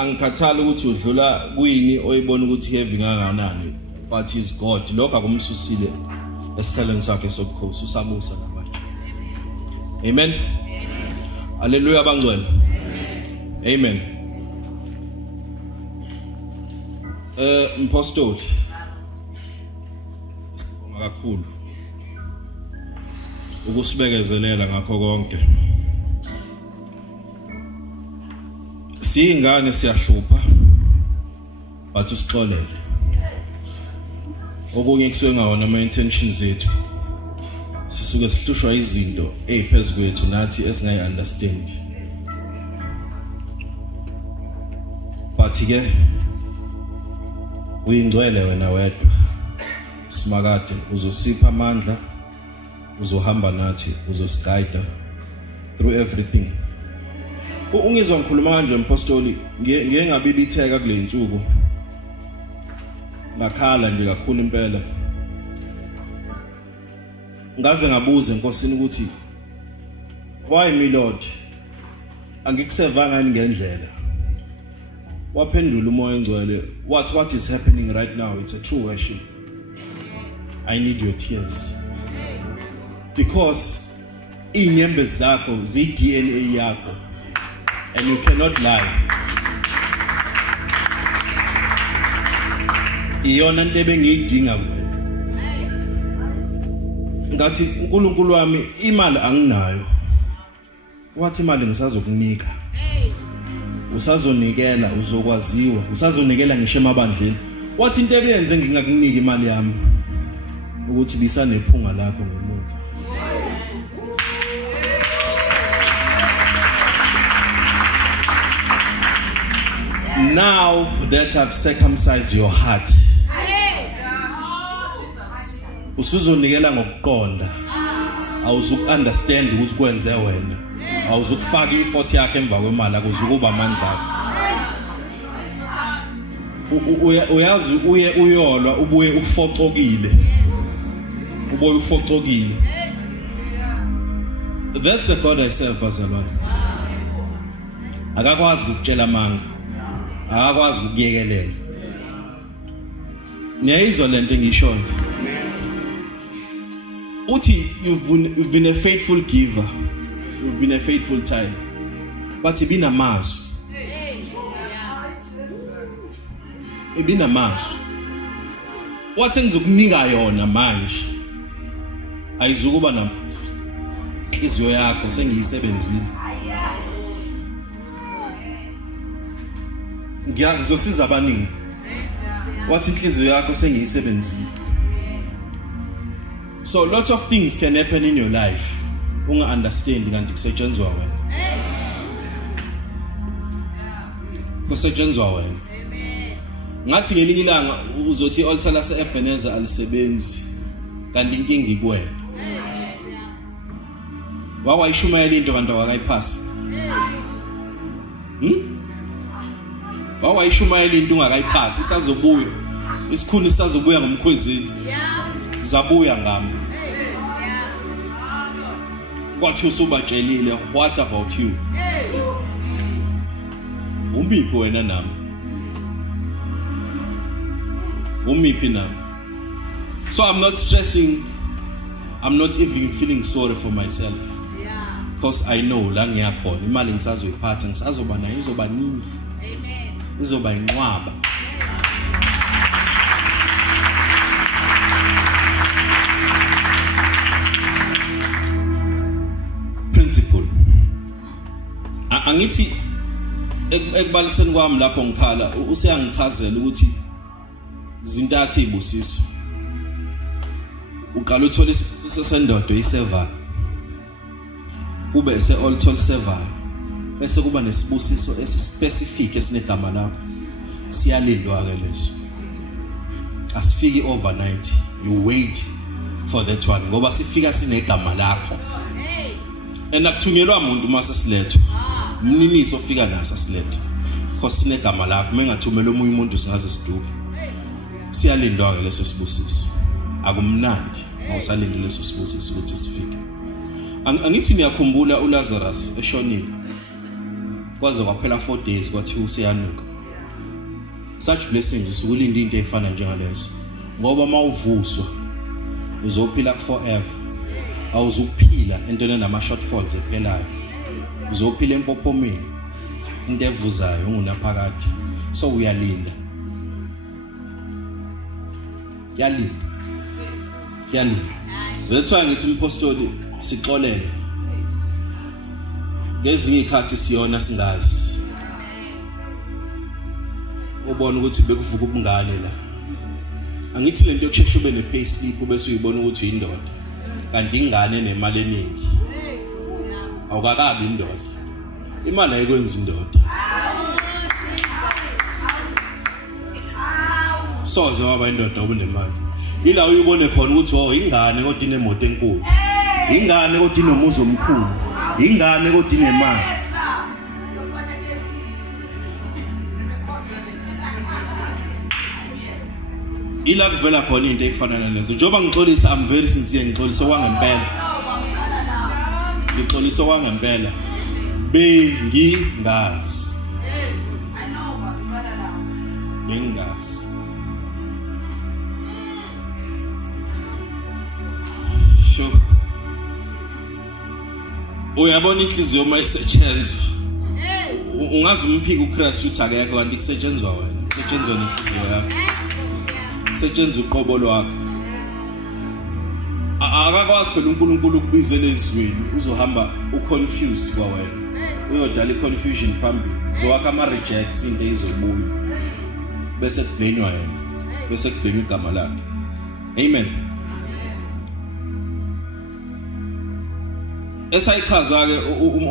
angikhathali ukuthi udlula kuyini oyibona ukuthi heavy kangakanani, but is God. Lokho akumsusile esihlalweni sakhe sobukhosi, usabusa namanje. Amen. Hallelujah bangcwele. Amen. Mpostoli sibonga kakhulu ukusibekezelela ngakho konke. Siyingane siyahlupha but usixolele. Okunye kusuke ngawona ama intentions ethu. Sisuke sihlushwa izinto eziphezulu kwethu nathi esingayi understand. But ke uyingcwele wena wedwa. Simakade uzosipha amandla, uzohamba nathi, uzosiguide through everything. Ungizwa ngikhuluma kanje mpostoli, ngeke ngabibitheka kule insuku. Ngakhala nje kakhulu impela. Ngaze ngabuza enkosini ukuthi why me Lord? Angikusevanga ngendlela. Waphendula umoya engcwele, what is happening right now? It's a true worship. I need your tears. Because inyembe zakho zi DNA yakho. And you cannot lie. Iyona nto ebengiyidinga ngathi uNkulunkulu wami imali anginayo. Wathi imali ngisazokunika. Usazonikela, uzokwaziwa, usazonikela ngisho emabandleni. Wathi into ebenze ngingakunika imali yami ukuthi bisanephunga lakho ngemuva. Now that I've circumcised your heart, usuzonikela ngokuqonda. Awuzukunderstand ukuthi kwenze wena. Awuzukufaka i-effort yakhe emva kwemali akuzukuba amandla. Uyazi uye uyolwa ubuye ufocokile. Ubuye ufocokile. That's the God I serve as a man. Akakwazi ukutshela manga. Akakwazi ukuyekelela. Niyayizwa lento engishoyo. Uthi you've been a faithful giver. You've been a faithful tithe. But ibina mazwi. Ibina mazwi. Wathi ngizokunika yona manje. Ayizukuba na inhliziyo yakho sengiyisebenzile. Ngizosiza abaningi. Wathi inhliziyo yakho sengiyisebenzile. So lots of things can happen in your life. Unga understand kanti kusetshenzwa wena. Kusetshenzwa wena. Amen. Ngathi ngelinye ilanga uzothi i-altar lase Ebenezer alisebenzi kanti inkinga ikwena. Wawayishumayela into kanti awakayiphasi. Wawayishumayela into ungakayiphasi isazobuya. Isikhulu sisazobuya ngomkhwezeli. Zabuya ngami. Kwathi usubatshelile, what about you? Umiphi wena nami? Umiphi nami? So I'm not stressing. I'm not even feeling sorry for myself. Because I know la ngiyakhona imali ngisazoyiphatha ngisazoba nayo izoba ningi. Amen. Izoba inqwaba. Principle. Angithi ekubaliseni kwami lapho ngikhala useyangichazela ukuthi izintathu ezibusiso. Uqala uthola isibusiso sendodo isevayo. Kube ese-altar sevayo. Bese kuba nesibusiso esispecific esinegama lakho. Siyalindwa ke leso. Asifiki overnight. You wait for that one ngoba sifika sinegama lakho. And akuthunyelwa umuntu mase silethwa. Umniniso ofika naso silethe. Because sinegama lakho mengathumela omunye umuntu singaze siduke. Siyalindwa ke leso sibusiso. Akumnandi awusalinde leso sibusiso ukuthi sifike. Angithi niyakhumbula uLazarus eshonile. Kwaze kwaphela 4 days kwathi useyanuka. such blessings usukulinda into efana njengalezo ngoba mawuvuswa uzophila forever awuzukuphila entweni nama shortfalls ephelayo uzophila empophomeni into evuzayo ungunaphakade so uyalinda that's why ngithi impostoli sixolele ngezinye ikhathi siyona singazi ubona ukuthi bekuvuka ubungane la angithi lento yokushesha ube ne pay slip bese uyibona ukuthi uyindoda kanti ingane nemali eningi awukakabi indoda imali ayikwenza indoda soze waba indoda ubunemali ila uyibone khona ukuthi oh ingane kodwa inemoto enkulu ingane kodwa inomuzi omkhulu ingane kodwa inemali ila kuvela khona into efana nalezo njengoba ngixolisa I'm very sincere ngixolisa kwangempela ngixolisa kwangempela bengingazi sure uyabona inhliziyo mayisetshenzwa ungazi umphika uChrist uthi akekho kanti kusetshenzwa wena kusetshenzwa nenhliziyo yakho kusetshenzwa uqobo lwakho akakwazi phela uNkulunkulu ukubizela ezweni uzohamba uconfused kwa wena uyodala iconfusion phambili uzowakha ama rejects into ezizobuya bese kublenywa yena bese kublenywa igama lakhe amen esayichaza ke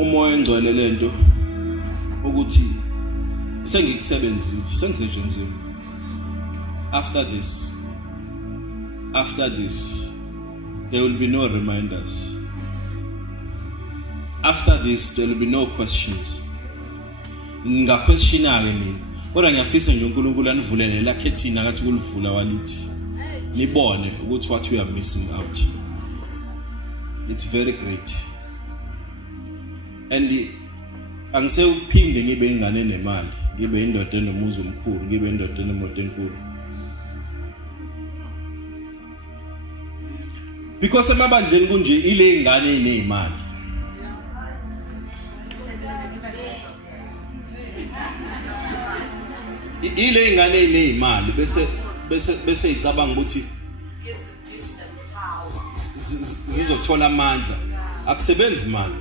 umoya engcwele lento ukuthi sengikusebenzile sengisetshenzile after this there will be no reminders after this there will be no questions ngaquestiona ke mina kodwa ngiyafisa nje uNkulunkulu anivulele lakhethina ngathi kulivula walithi nibone ukuthi what we are missing out it's very great and angisekuphinde ngibe ingane nemali ngibe indoda enomuzi omkhulu ngibe indoda enemoto enkulu because emabandleni kunje ile ingane inezimali ile ingane inezimali bese icabanga ukuthi zizothola amandla akusebenzi imali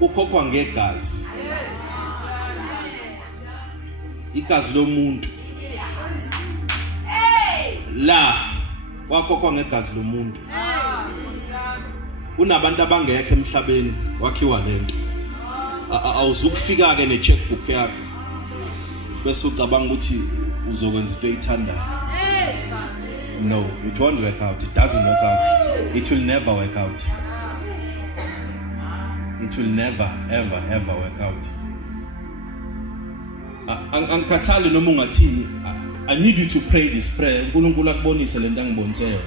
ukhokhwa ngegazi igazi lomuntu la wakhokhwa ngegazi lomuntu unabantu abangekho emhlabeni wakhiwa lento awuzukufika ke necheckbook yakho bese ucabanga ukuthi uzokwenza into oyithandayo no it won't work out it doesn't work out it will never work out it will never ever work out angikhathali noma ungathini I need you to pray this prayer uNkulunkulu akubonise lento angiboniseyo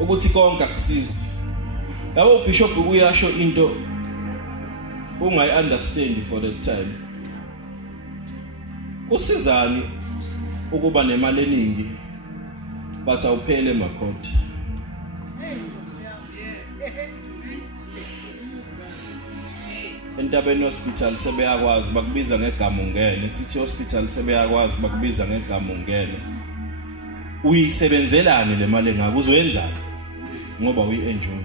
ukuthi konke akusizi yabo ubishop uyasho into ungayi understand for that time kusizani ukuba nemali eningi but awuphele emakhoti entabeni hospital sebeyakwazi bakubiza ngegama ungene City Hospital sebeyakwazi bakubiza ngegama ungene uyisebenzelani le mali engaka uzoyenzani ngoba uyi-enjoy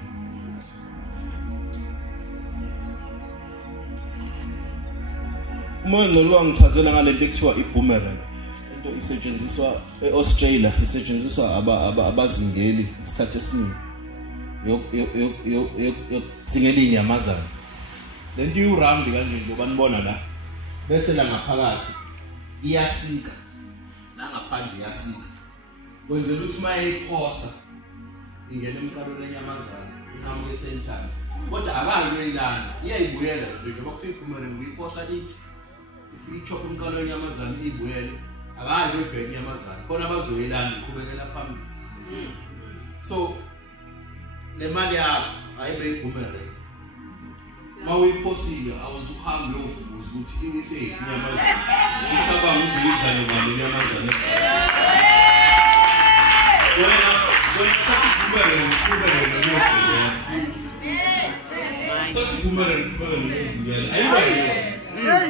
umoya ngcwele wangichazela ngalento ekuthiwa i-boomerang into isetshenziswa e-Australia isetshenziswa abazingeli isikhathi esiningi yokusingela inyamazana lento iurambi kanje ngoba nibona la bese la ngaphakathi iyasika la ngaphandle iyasika kwenzela ukuthi mayiphosa ingene emqalweni lenyamazana inqamuke esentshana kodwa akayo ilana iyayibuyela njengoba kuthiwa i-boomerang uyiphosa lithi ifika ichopha umqalo wenyamazana ibuyele akayo ibheke inyamazana bona bazoyelana iqhubekela phambili so le mali yakho ayibe i-boomerang mawuyiphosile awuzuhambe uyovuza ubuza ukuthi iwise inyamazana ushaba uzuyidlala ngalo inyamazana wena uthatha kumele ngozibela uthatha kumele ngozibela ayibayo hey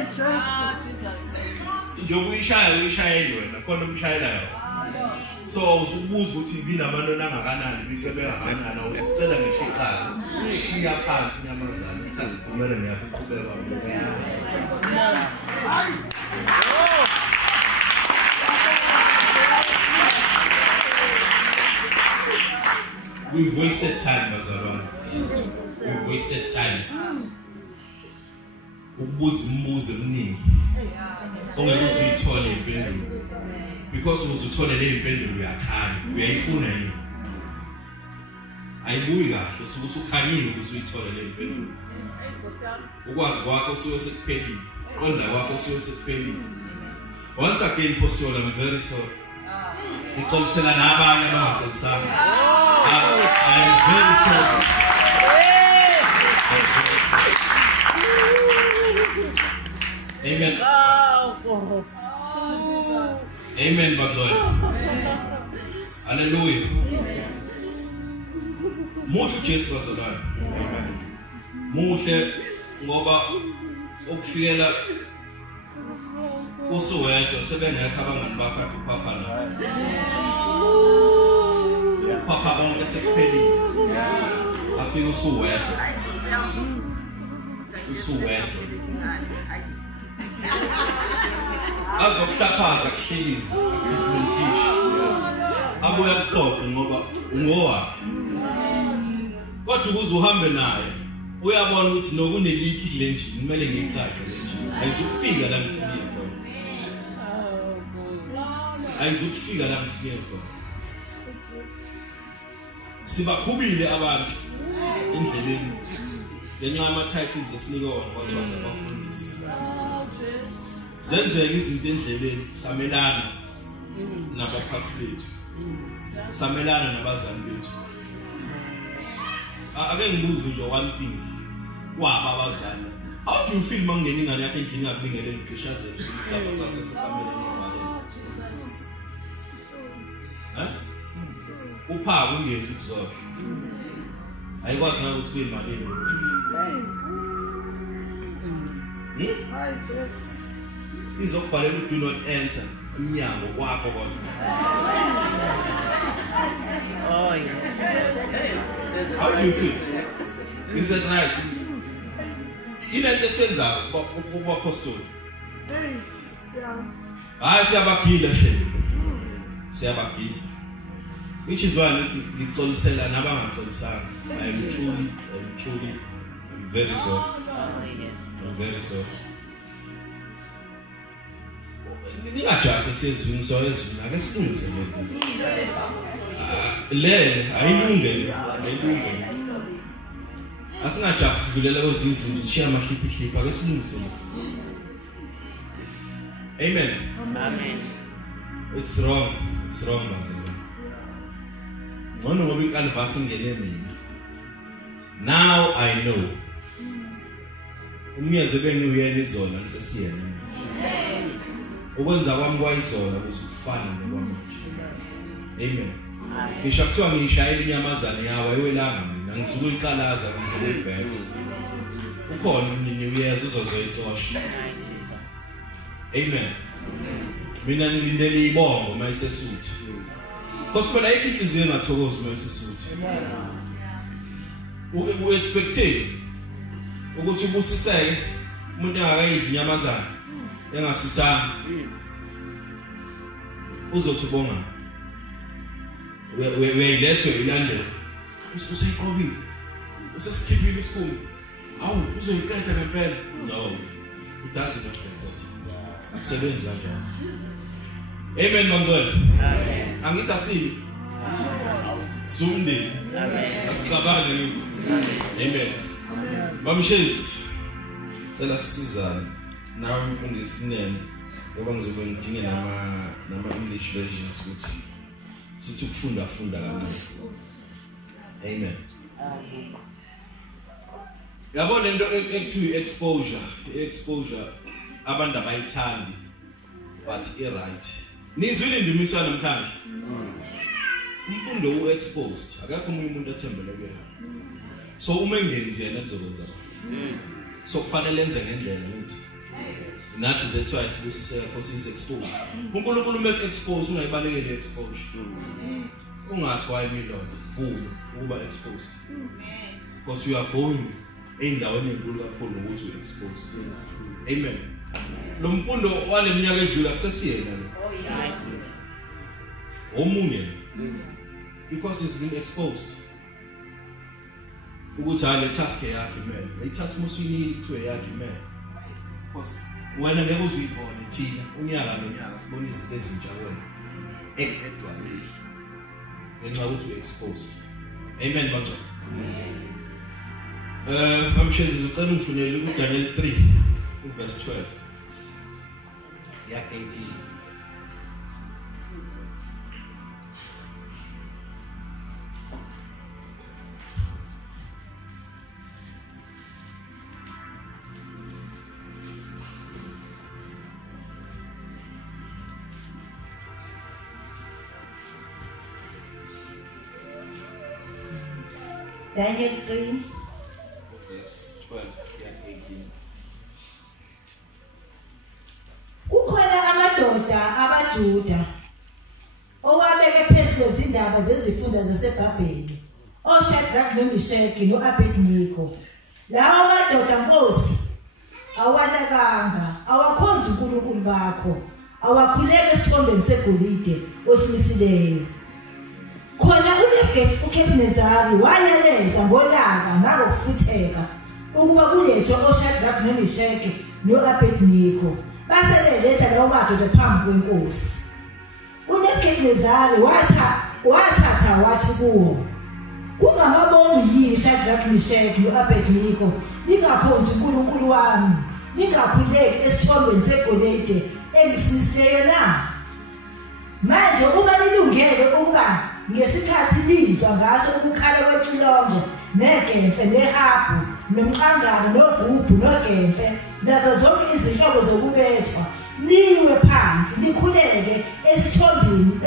njengoba uyishaya wena khona umshayelayo so uzubuza ukuthi ibinabantu nangakanani bicebeka kangakanani ucela ngisho ikhathi shiya phansi inyamazana uthatha kumele ngiyakuqhubeka We've wasted time, Bazalwane. We've wasted time. Ubuze mningi. So ngeke uzuyithole impendulo. Because uzuthola le impendulo uyakhanya, uyayifuna yini. Ayibuyi kahle, usuke ukhanyile uzuyithola le impendulo. Ukwazi kwakho usuke sekuphelile. Qonda kwakho usuke sekuphelile. Once again, Pastor, I'm very sorry. Ngixolisela nabanye abangaxolisanga. I am very sorry. Amen. Amen, Bazalwane. Hallelujah. Muhle Jesu Bazalwane. Muhle ngoba ukufikela usuwedwa sebengekho abangani bakho kade upapa nawe. Papa bonke sekuphelile. Afike usuwedwa. Azokuhlaphaza kuhleliza dismantlisha. Abuya kuqoqa ngoba ngowakhe. Kodwa ukuze uhambe naye uyabona ukuthi nokuneliki kule njini kumele ngiyiqaqe le njini. Ayizukufika la ngifike khona. Ayizukufika la ngifike khona. Sibakhubile abantu endleleni ngenxa yama-titles esinikwa wona kwathiwa sabafundisi. Zenzeka izinto endleleni samelana nabaphathi bethu, samelana nabazali bethu. Ake ngibuze nje one thing kwaba abazali. How do you feel mangena ingane yakho endlini ingakubingeleli igqishazela isigaba sasesekamele ngemalini? Uphaka ungezi ukuzosho. Ayikwazi na ukuthi kuyimalini. Izokubhalela do not enter umnyango kwakho kodwa. Oh yeah. How do you feel? Is that right? Ile nto senza kubapostoli. Siyabagila shele. Siyabagila. Which is why ngixolisela nabangaxolisanga. I'm very sorry. I'm very sorry. Ningajahi sezwini sezwini ake silungise le ayilungele. Asingajahi kuvulela ozinzini sishiya amahliphi ake silungise. Amen. Amen. It's wrong Bazalwane. Ngono ngoba ikalvasi ngene mina. Now I know. Umyeze bengiuyena izona ngisesiyena. Ukwenza kwami kwayizona kuzufana nokwami. Amen. Ngisho kuthiwa ngishayela inyamazane yawo ayiwelanga mina ngisuke iqalaza ngisuke ibheke. Ukhona umnini uyeza uzozoyitosha. Amen. Mina ngilindele ibongo mayisesuthi. Because when I think is in a toes mesisuthi. We expecting ukuthi ubusiseke umuntu akayidli inyamazana engasithanga. Uzothi ubonga. Uyilethwe ilandela. Useyiqobile. Usesikhipile isikhumba. Awu uzoyiqeda ngempela. No. It doesn't work like that. Akusebenzi kanjalo. Amen Bazalwane. Amen. Angithi asibi. Zumde. Amen. Asiqabane ngithi. Amen. Bamshezi. Cela sisizane. Nawe mfundisi kunene. Ngoba ngizobe ngidinge nama English versions ukuthi sithi ukufunda kancane. Amen. Yabona into ekuthiwa exposure abantu abayithandi but right nizwile indumiso namhlanje umfundo u-exposed akekho omunye umuntu athembele kuyena so uma engenzi yena kuzokwenza so kufanele enze ngendlela nithi nathi that's why sibusiseko sise-exposed uNkulunkulu uma expose ungayibalekeli exposure ungathi why me Lord vuma ukuba exposed because you are going endaweni enkulu kakhulu ukuthi u-exposed amen lo mfundo wale minyaka edlula kusesiyena lo omunye because it's been exposed ukuthi le task yakhe man le task musuyini kuthiwe yakhe man because wena ngeke uzuyibone thina unyaka nonyaka sibona izinto ezintsha wena edwaleni ngenxa ukuthi u-exposed amen bantu Mamshezi ucela ungifunele kuDaniel 3 verse 12 ya 18 Daniel 3 verse 12 ya 18 Kukhona amadoda abaJuda owabeke phezu kwezindaba zezifunda zaseBhabheli oShadrach noMeshaki noAbednego lawo madoda Nkosi awanakanga awakhonza uNkulunkulu bakho awakhuleka esithombeni segolide osimisileyo khona uNebukadnezari wayaleza ngolaka nangokufutheka ukuba kulethwe oShadrach noMeshaki noAbednego basebeletha lawo madoda phambi kwenkosi uNebukadnezari wathatha wathi kuwo kungamabomu yini Shadrach Meshaki noAbednego ningakhonzi uNkulunkulu wami ningakhuleki esithombeni segolide engisimisileyo na manje uma nilungele ukuba ngesikhathi lizwa ngaso ukukhala kwecilongo negemfe nehabhu nomqangala nogubhu nogemfe nazo zonke izinhlobo zokubethwa niwe phansi nikhuleke esithombeni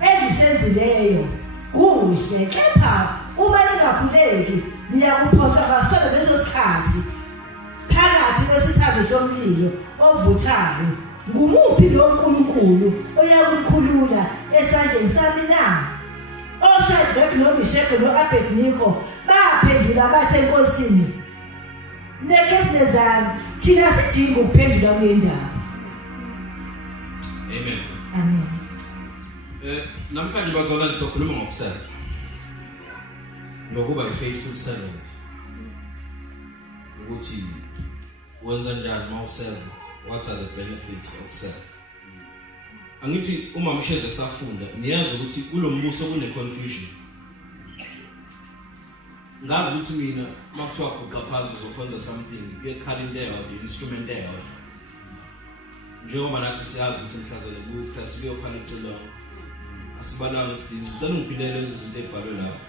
engisenzileyo kuhle kepha uma ningakhuleki niyakuphoswa ngasona leso sikhathi phakathi kwesithando somlilo ovuthayo ngumuphi lo nkulunkulu oyakukhulula esandleni sami na oShadrach noMeshaki noAbednego baphendula bathi enkosini Nebukadnezari thina sidinga ukuphendula kule ndaba amen amen namhlanje bazalwane sizokhuluma ngokusela nokuba i-faithful servant ukuthi wenza njani mawusela what are the benefits of self angithi uma msheze safunda niyazi ukuthi kulombuso kune confusion ngazi ukuthi mina makuthiwa guqa phansi uzokwenza something uyekhala into eyodwa instrument eyodwa njengoba nathi siyazi ukuthi mhlazane kuChrist uyokhala icilongo asibalanga isidingo ngicela ungiphilele lezi zinto ezibhalwe lapha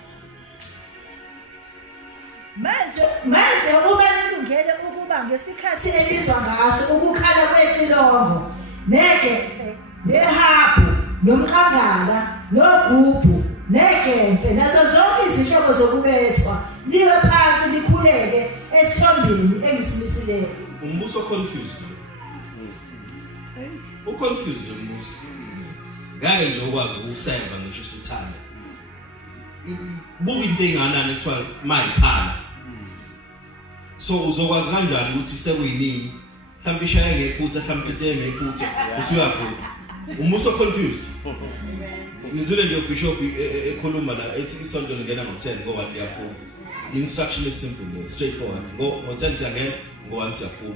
manje uma nilungele ukuba ngesikhathi elizwa ngaso ukukhala kwecilongo negemfe nehabhu nomqangala nogubhu negemfe nazo zonke izinhlobo zokubethwa liwe phansi likhuleke esithombeni engisimisileyo umbuso confused uconfused umbuso ngeke nje ukwazi ukuserva ngisho usuthanda buku into enganani ekuthiwa mayikhala so uzokwazi kanjani ukuthi sekuyinini mhlawumbe ishaya ngephutha mhlawumbe into ngephutha usuyaphuza umbuso confused ngizule nje ubishop ekhuluma la ethi isonto lingena ngo10 ngo1 liyaphuma instruction is simple straightforward ngo10 siyangena ngo1 siyaphuma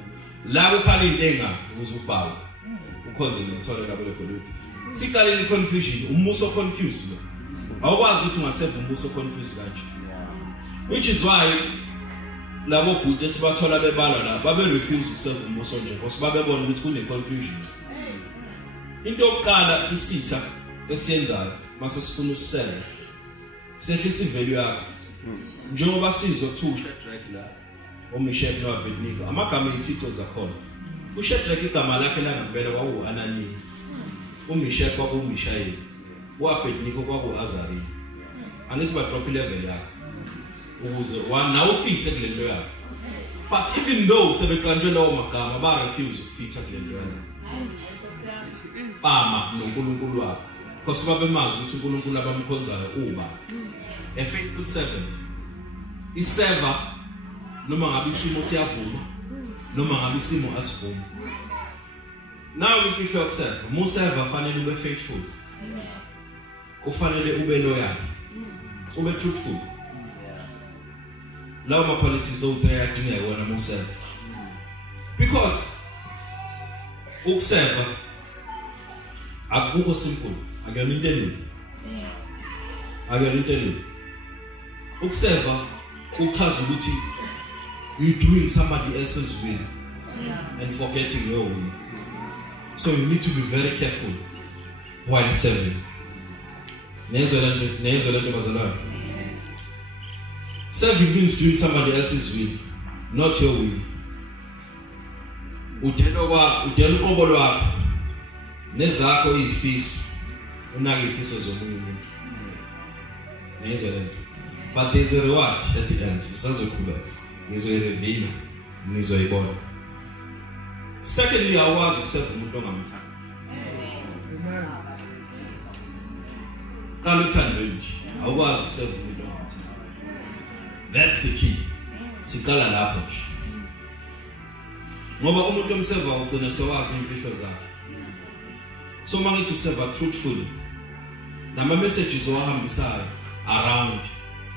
la ukhala into engabi uzubhawa ukhonze ngithola lapho lekholo siqaleni confusion umbuso confused lo awukwazi ukuthi ungaseva umbuso confused kanje which is why labo bhuti esibathola bebalwa la babe refuse ukuseva umbuso nje ngoba babebona ukuthi kune confusion into yokuqala isitha esiyenzayo mase sifuna usisela sehlisa ivalue yakho njengoba sizwa kuthiwa Shadrach la oMeshaki noAbednego amagama eThixo zakhona uShadrach igama lakhe langempela kwaku-Ananiya, uMeshaki kwakuMishayeli, u-Abednego kwaku-Azariya. Angithi badrop ilevel yakho ukuze nawe ufithe kule nto yakho. But even though sebeqanjwe lawo magama ba-refuse ukufitha kule nto yakho, bama noNkulunkulu wabo, because babemazi ukuthi uNkulunkulu abamkhonzayo uba a faithful servant. Iseva noma ngabe isimo siyavuma noma ngabe isimo asivumi. Nawe impilo yokuseva, museva fanele ube faithful, ufanele ube loyal, ube truthful. Lawo ma-qualities owudinga yiwona museva, because ukuseva akukho simple. Akuyona into elula, akuyona into elula. Ukuseva uchaza ukuthi you're doing somebody else's will and forgetting your will. So you need to be very careful while serving. Serving means doing somebody else's will, not your will. Udela uqobo lwakho nezakho izifiso, unake izifiso zomunye umuntu. Nezwe lento. But there's a reward at the end. Sisazokhuleka. Ngizoyirevela, nizoyibona. Secondly, awukwazi ukuseva umuntu ongamthandi. Qala uthando nje. Awukwazi ukuseva umuntu ongamthandi. That's the key. Siqala lapho nje. Ngoba umuntu omseva ugcina sewazi impilo zakhe. So mangithi useva truthfully. Nama messages owahambisayo around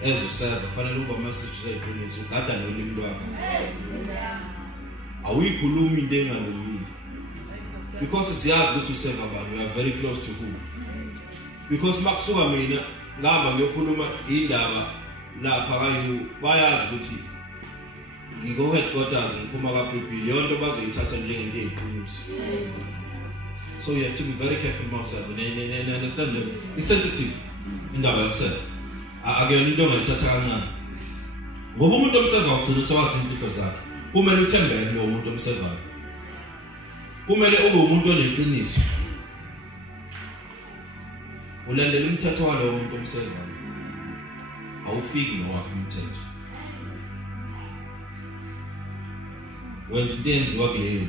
as useva fanele ube messages eziqiniso ugada nolimi lwakho. Awuyikhulumi into engalungile. Because siyazi ukuthi useva abantu, we are very close to who. Because makusuka mina ngaba ngiyokhuluma indaba lapha kayu bayazi ukuthi ngiko headquarters ngiphuma kaBhibhili yonto bazoyithatha njengento eziqiniso. So you have to be very careful myself and understand them. It's sensitive indaba yokuseva. Akuyona into ongayithatha kancane. Ngoba umuntu omseva ugcina sewazi impilo zakhe. Kumele uthembele lo muntu omsevayo. Kumele ube umuntu oneqiniso. Ulandele umthetho walowo muntu omsevayo. Awufiki nowakho umthetho. Wenza into enziwa kuleyo.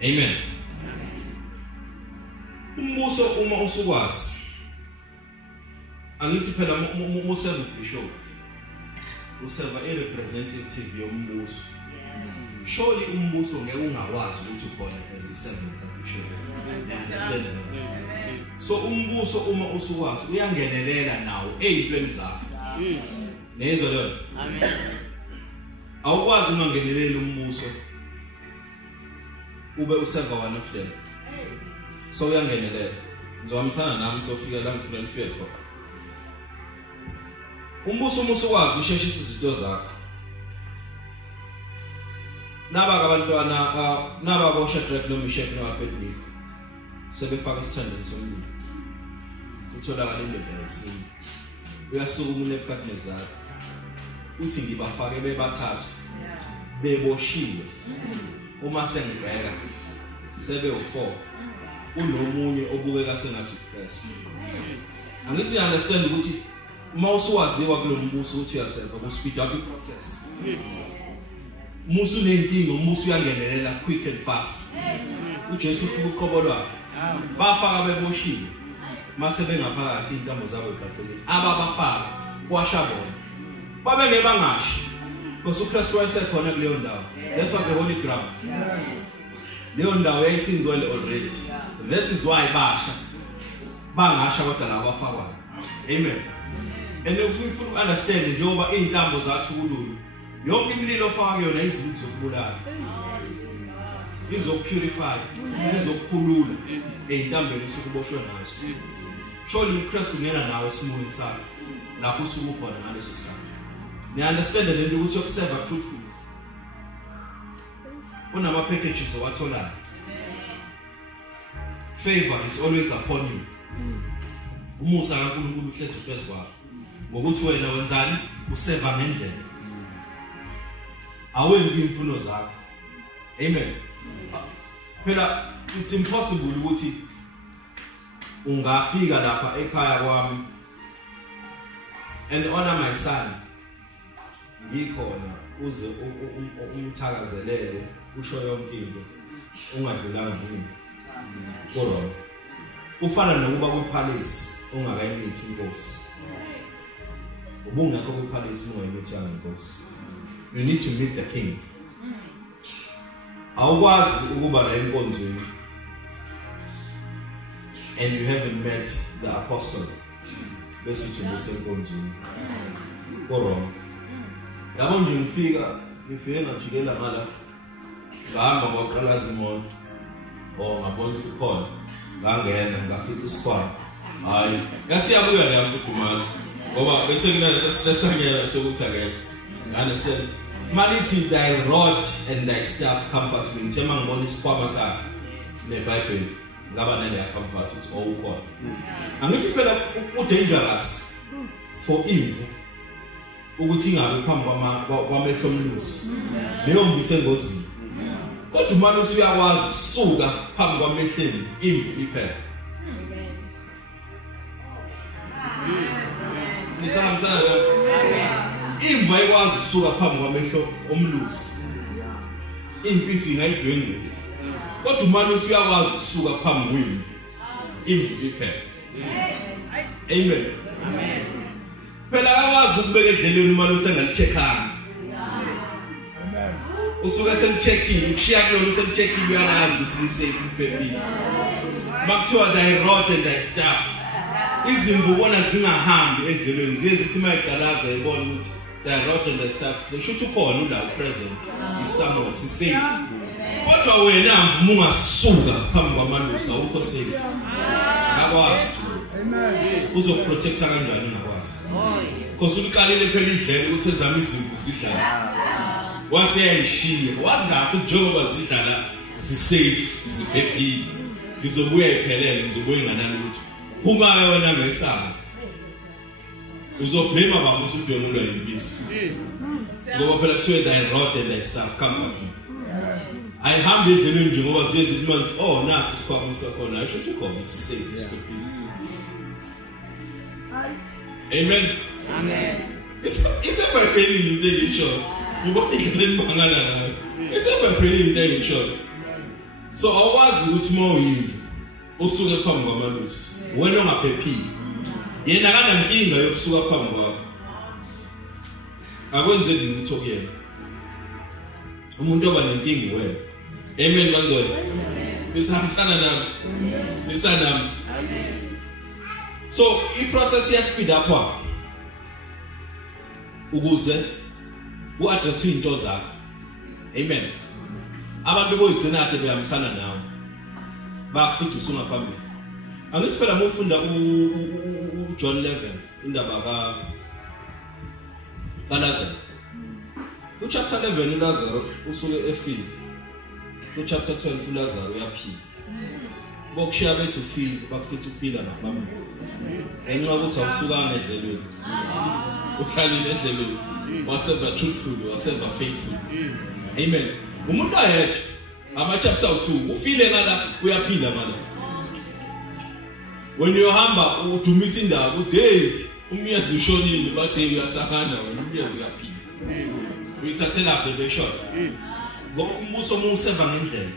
Amen. Umbuso uma usukwazi. Angithi phela useva bishop. Useva representative yombuso. Surely umbuso ngeke ungakwazi ukuthi ukhona as a servant bishop. So umbuso uma usukwazi uyangenelela nawo ezintweni zakho. Nezwe lo. Amen. Awukwazi ungangenelela umbuso ube useva one of them. So uyangenelela. Ngizohambisana nami sofika la ngifuna nifike khona. Umbuso usukwazi usheshisa izinto zakho. Naba abantwana naba boShadrach noMeshach noAbednego sebefaka isithandweni somlilo. Utholakala indoda yesine. Uyasuka uNebukadnezar. Uthi ngibafake bebathathu. Beboshiwe. Uma sengibheka sebe u4 unomunye obukeka sengathi uPress. Angithi you understand ukuthi uma usuwaziwa kulombuso ukuthi uyaseva ku speed up process. Musu nenkingo umusu uyangenelela quick and fast. uJesu ufika uqobo lwakhe. Bafaka beboshiwe. Mase bengaphakathi intambo zabo eqaqeleni. Ababafaka kwashabona. Babenge bangashi. Because uKristu wayesekhona kuleyo ndawo. That was a holy ground. Leyo ndawo yayisinzwele already. That is why basha. Bangasha kodwa labafakwayo. Amen. And if we fully understand njengoba intambo zathu kululu. Yonke imililo ofaka yona izinto zokubulala. Izokupurify, izokukhulula ezintambeni usukuboshwe nazo. Surely uKristu ngena nawe esimweni sakhe. Lapho usuku khona ngaleso sikhathi. Ni understand le nto ukuthi yokuseva truthful. Unama packages owatholayo. Favor is always upon you. Umusa kaNkulunkulu uhlezi phezu kwakho. Ngokuthi wena wenzani? Useva ngendlela. Awenzi imfuno zakho. Amen. Phela it's impossible ukuthi ungafika lapha ekhaya kwami and honor my son ngikhona uze umthakazelele usho yonke into ungadlulanga kimi. Kodwa ufana nokuba kwipalace ungakayimithi inkosi. Ubungakho kwipalace ungayimithi inkosi. You need to meet the king. Awukwazi ukuba la enkonzweni and you haven't met the apostle besithi ubusenkonzweni. Kodwa yabo nje ngifike ngajikela ngala ngahamba ngoqalaza imoto ngabona ukhona ngangena ngafika isikhwama hayi ngasiyabuya la mfudumalo ngoba bese kunalesa stress angela sokuthi akekho understand malithi thy rod and thy staff comfort me ngithema ngibona isikhwama sakhe neBible ngaba nale comfort ukuthi ukhona angithi phela dangerous for imvu ukuthi ingabe phambi kwamehlo omlusi leyo mbise ngozini. Kodwa umani usuyakwazi ukusuka phambi kwamehleni imvu iphela. Nisamsana imvu ayikwazi ukusuka phambi kwamehlo omlusi impisi ngayidwengule. Kodwa umani usuyakwazi ukusuka phambi kwemvu imvu iphela. Amen. Amen. Phela akwazi ukubeka endleleni uma usengalicheckanga. Amen. Usuka selicheckile ukushiya kulona uselicheckile uyalazi ukuthi lisafe uphelile. Bakuthiwa thy rod and thy staff. Izimvu bona zingahambi endleleni ziye zithi mayigalaza ibona ukuthi thy rod and thy staff they should ukhona ula present isamo sisafe. Kodwa wena mvu ungasuka phambi kwamalusi awukho safe. Akwazi amen. Uzoprotecta kanjani ngakwazi? Because ulikalile phela idlele ukuthi ezama izimvu sidlala. Waseyayishiya. Wazi lapho njengoba zidlala sisafe ziphephile. Ngizobuya iphelele ngizobuya nganani ukuthi uma wena ngesaba. Uzoblame baba usudwemulwa impisi. Ngoba phela kuthiwe thy rod and thy staff come up. Ayihambe endleleni nje ngoba siyezithi mazi oh nasi isikhwama sakhona ayisho ukuthi ukhona sisafe siphephile. Amen. Amen. Isebhayibhelini into engisho. Ngibona ingane mangala nayo. Isebhayibhelini into engisho. So awwazi ukuthi mawuyini usuke phambi kwamalusi. Wena ongaphephile. Yena kanankinga yokusuka phambi kwakho. Akwenzeki lutho kuyena. Umuntu oba nenkinga wena. Amen manzola. Bisahambisana nami. Bisanami. So i-process ya speed up ukuze u-address into zakho. Amen. Abantu boyigcina kade behambisana nawe. Bakufithi usunga phambili. Angithi phela mufunda John 11 indaba kaLazarus. Chapter 11 uLazarus usuke efile. Chapter 12 uLazarus uyaphila. Bokushiya bethu ufile bakufithi uphila ngaphambi. Enxa ukuthi awusukanga endleleni. Uhlalile endleleni. Waseva truthful, waseva faithful. Amen. Umuntu ayedwa ama chapter 2 ufile ngala uyaphila mana. When you hamba udumisa indaba uthi hey umyazi ushonile bathi uyasahana wena umyazi uyaphila. Uyithathela bebe shot. Ngoba umbuso umuseva ngendlela.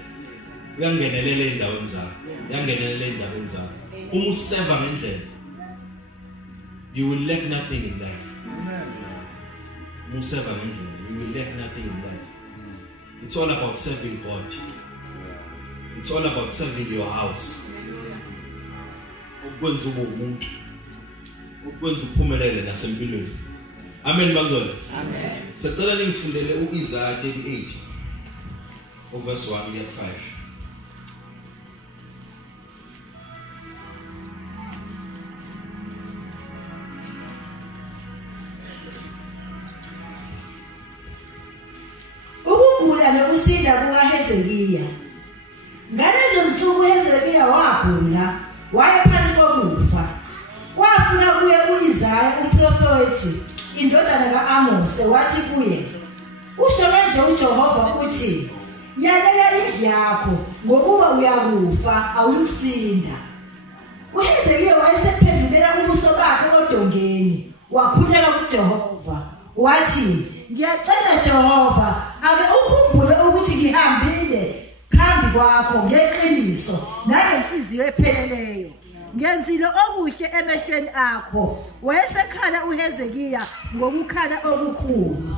Uyangenelela endaweni zakho. Uyangenelela endaweni zakho. Uma useva ngendlela you will lack nothing in life. Museva ngendlela you will lack nothing in life. It's all about serving God. It's all about serving your house. Ukwenza umuntu. Ukwenza uphumelele nasempilweni. Amen bazona. Amen. Sicela ningifundele uIsaiah 38 verse 1 to 5. Ukugula nokusinda kukaHezekiya. Ngalezo nsuku uHezekiya wagula, wayephansi kokufa. Wafika kuye uIsaiah umprofeti, indodana kaAmose, wathi kuye, "Usho manje uJehova uthi, yalela indlu yakho ngokuba uyakufa awuyisinda. uHezekiya wayesephendulela ubuso bakhe odongeni wakhuleka kuJehova wathi ngiyacela Jehova ake ukhumbule ukuthi ngihambile phambi kwakho ngeqiniso nangenhliziyo epheleleyo ngenzile okuhle emehlweni akho. Wayesekhala uHezekiya ngokukhala okukhulu.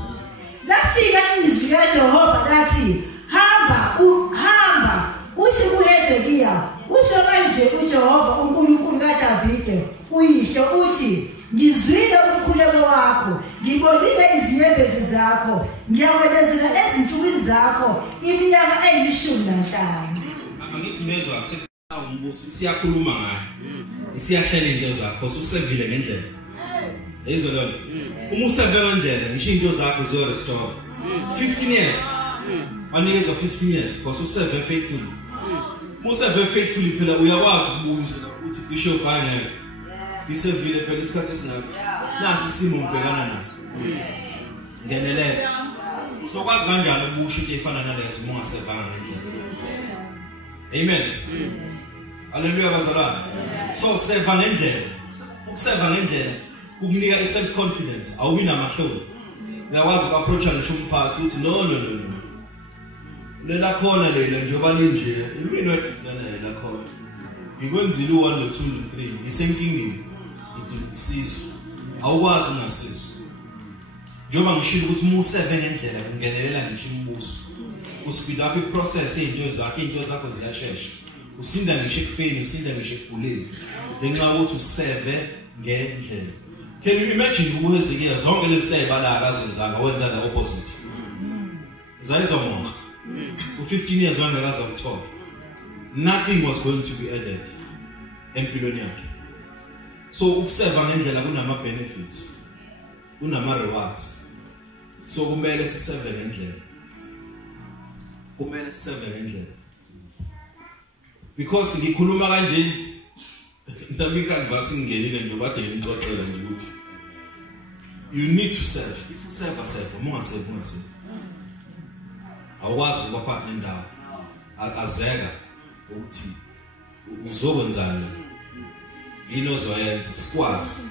Lafika ilizwi kaJehova lathi hamba uthi kuHezekiya usho kanje uJehova uNkulunkulu kaDavide uyihlo uthi ngizwile umkhuleko wakho ngibonile izinyembezi zakho ngiyakwelezela ezinsukwini zakho iminyaka eyi15. Angithi mezwe akusena umbuso siyakhuluma ngayo isiyahlela into zakho usevile ngendlela ezolona uma useve ngendlela ngisho into zakho ziyo restore 15 years anikezwa 15 years because useve faithfully useve faithfully phela uyakwazi ukubuza ukuthi bishop angeke isevile phela isikhathi sinako nasi isimo ubhekana naso ngenelele usokwazi kanjani ukusho into efana nalezo uma ungasevanga ngendlela. Amen. Hallelujah bazalwane. So seva ngendlela. Ukuseva ngendlela kukunika i-self confidence awubi namahloni. Uyakwazi uku-approach ngisho umphathi uthi no. Lela khona lela njengoba linje imini wedizana lela khona. Ngikwenzile u1 no 2 no 3 ngisenkingeni ngidingisizwe. Awukwazi ungasizwe. Njengoba ngishilo ukuthi uma useve ngendlela kungenelela ngisho imbuso. Uspeed up i-process into zakho ziyashesha. Usinda ngisho ekufeni, usinda ngisho ekuguleni. Ngenxa yokuthi useve ngendlela. Can you imagine uHezekiya zonke lezi zayibala akazenzanga wenza the opposite. Zayizomonga. U15 years wangakaza ukuthola. Nothing was going to be added empilweni yakhe. So ukuseva ngendlela kunama benefits. Kunama rewards. So kumele siseve ngendlela. Kumele siseve ngendlela. Because ngikhuluma kanje nami kanvasi ngingenile njengoba kade ngixoxela nje ukuthi you need to serve. If you serve ungaseve. Awukwazi ukuba part nendawo. Azeka ukuthi uzokwenzani. Yini ozoyenza sikwazi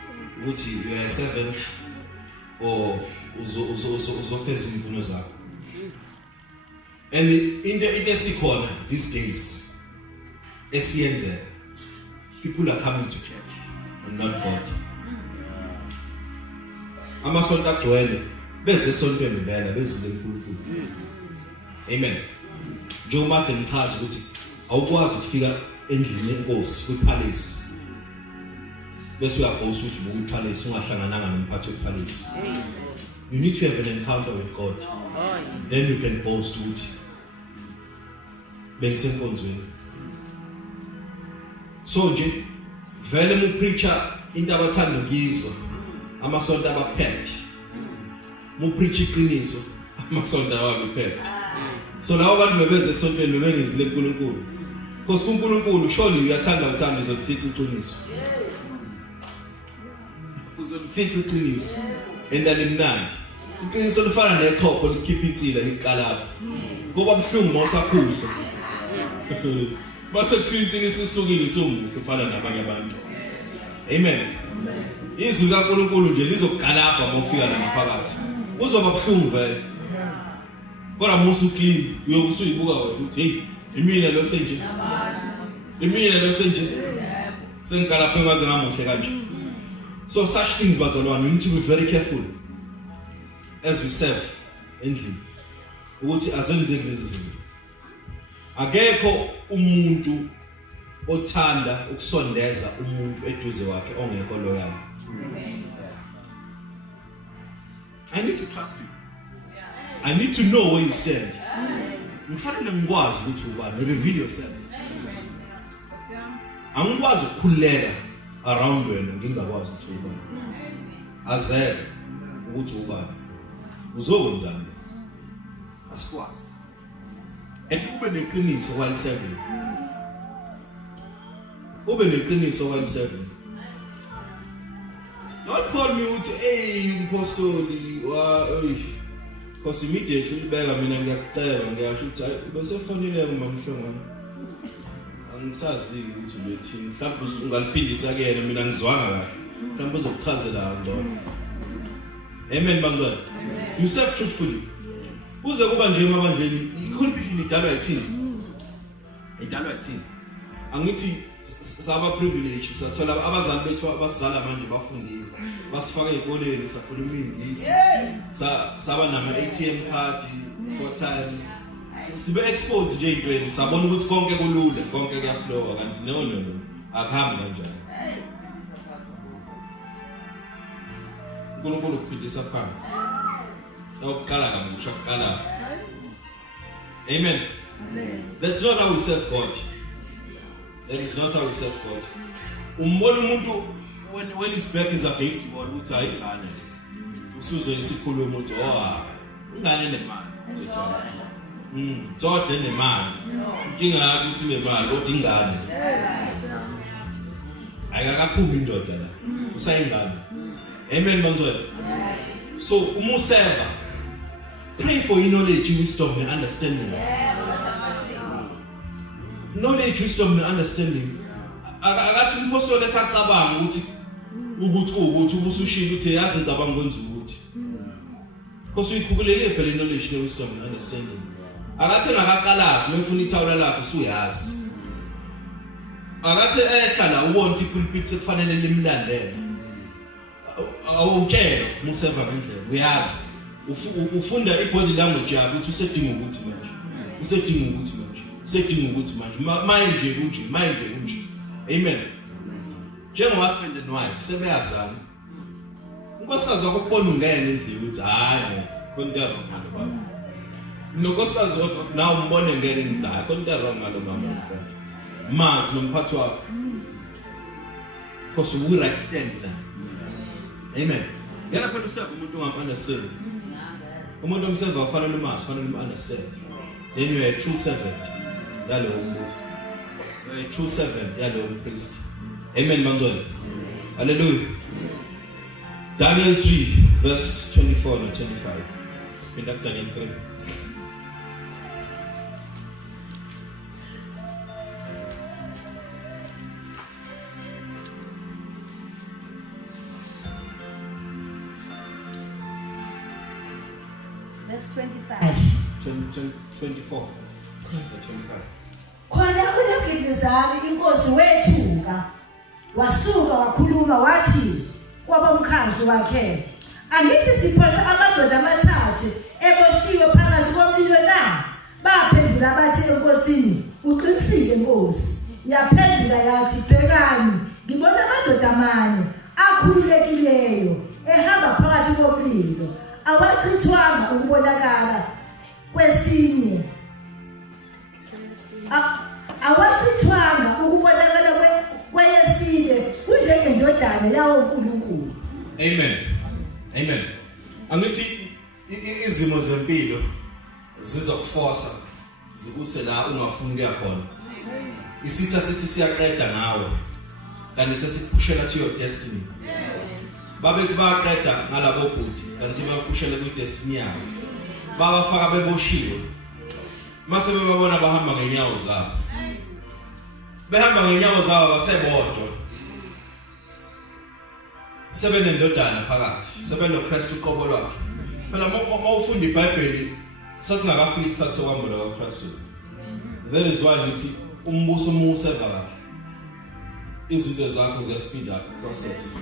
ukuthi you are a servant or uzofeza imfuno zakho. And into esikhona these days esiyenzeka people are coming to church and not God. Amasonto agcwele beze esontweni bela bezile enkulunkulu. Amen. Njengoba ngichaza ukuthi awukwazi ukufika endlini yenkosi kwipalace bese uyabhosa ukuthi ukupalace ungahlangananga nomphathi wepalace. You need to have an encounter with God. Then you can boast ukuthi bengisenkonzweni. So nje vele mu preacher into abathanda ukizwa amasonto abaphephi. Mu preach iqiniso amasonto awabaphephi. So lawo bantu bebeze esontweni bebengizile uNkulunkulu. Because uNkulunkulu surely uyathanda uzofika iqiniso. Uzofika iqiniso. Endalimnandi. Iqiniso lifana nethopho likhipha itsila liqalapha. Ngoba buhlungu mawusakhudla. Base kuthinta isisukile somuntu ufana nabanye abantu. Amen. Izwi kaNkulunkulu nje lizokugalapha mawufika la ngaphakathi. Uzoba buhlungu vele. Kodwa musu clean uyokusuyibuka wena ukuthi hey imina lo senje. Imina lo senje. Sengigalapha ngaze ngamuhle kanje. So such things bazalwane, we need to be very careful as we serve endlini. Ukuthi azenzeki lezi zinto. Akekho umuntu othanda ukusondeza umuntu eduze wakhe ongekho loyal. I need to trust you. I need to know where you stand. Ngifanele ngikwazi ukuthi ubani, reveal yourself. Angikwazi ukukhuleka around wena ngingakwazi ukuthi ubani. Azeke ukuthi ubani. Uzokwenzani? Asikwazi. Ube neqiniso while serving. Ube neqiniso while serving. Don't call me uthi hey impostoli Because immediately ubeka mina ngiyacela ngiyasho ukuthi bese fonile kumamhlongwana. Angisazi ukuthi ubethini. Mhlawumbe ungaliphindisa kuyena mina ngizwanga kahle. Mhlawumbe uzokuchazela ngcono. Amen bangani. You serve truthfully. Uze kuba nje emabandleni i-confusion idalwa yithini? Idalwa yithini? Angithi saba privilege sathola abazali bethu abasizala manje bafundile. Basifaka ezikoleni sakhuluma ingisi. Saba nama ATM card for time. Sibe exposed nje intweni sabona ukuthi konke kulula, konke kuyaflow kanti no. Akuhambi kanjani. UNkulunkulu ukuphindisa phansi. Awuqala kabusha kuqala. Amen. That's not how we serve God. That is not how we serve God. Umbona umuntu when his back is against God uthi ayingane. Usuzwe isikhulumo uthi ingane nemali. Thodle nemali. Inkinga yakho uthi nemali kodwa ingane. Ayakaphumi indoda la. Usayingane. Amen bantwana. So umuseva. Pray for knowledge, wisdom and understanding. Knowledge, wisdom and understanding. Akathi umpostoli esacabanga ukuthi ubusushila uthi yazi ngicabanga kwenza ukuthi. Because uyikhukulele phela knowledge and wisdom and understanding. Akathi ngakaqalazi mefuna ithawula lakho usuyazi. Akathi ehlala ubona ukuthi pulpit sekufanele limlandele. Awutshela museva ngendlela uyazi. Ufunda i-body language yakho ukuthi usedinga ukuthi manje. Manje kunje. Amen. Njengoba husband and wife sebeyazana. Unkosikazi wakho ukubona ungene endlini uthi hayi konke wrong. Nonkosikazi wakho nawe umbone ngene endlini hayi konke wrong ngalo mama. Mazi nomphathi wakho. Because we right stand now. Amen. Ngeke phela usebe umuntu ongamunderstand. Umuntu omseva ufanele umazi, ufanele understand. Then you are a true servant. Yalo umbuso. You are a true servant yalo umpriest. Amen bantwana. Hallelujah. Daniel 3 verse 24 and 25. Spinda Daniel 3. Verse 25. 24. 25. Khona uNebukadnezari inkosi wethuka wasuka wakhuluma wathi kwabomkhandlu wakhe angithi siphothe amadoda amathathu eboshiwe phakathi komlilo na baphendula bathi enkosini uqinisile Nkosi yaphendula yathi bhekani ngibona amadoda amane akhululekileyo ehamba phakathi komlilo awachithwanga ukubonakala kwesinye awachithwanga ukubonakala kweyesine kunjengendodana yawo uNkulunkulu. Amen. Angithi izimo zempilo zizokuforsa zikuse la ungafuni kuya khona. Isitha sithi siyaqeda ngawe kanti sesikupushela to your destiny. Babethi bayaqeda ngalabo bhuti kanti bakupushela ku destiny yabo. Babafaka beboshiwe. Mase bebabona bahamba ngenyawo zabo. Behamba ngenyawo zabo basebodwa. Sebenendodana phakathi. SebenoKristu uqobo lwakhe. Phela mawufunda iBhayibheli sasingakafika isikhathi sokwambula kwaKristu. That is why ngithi umbuso umuseva kahle. Izinto zakho ziya speed up process.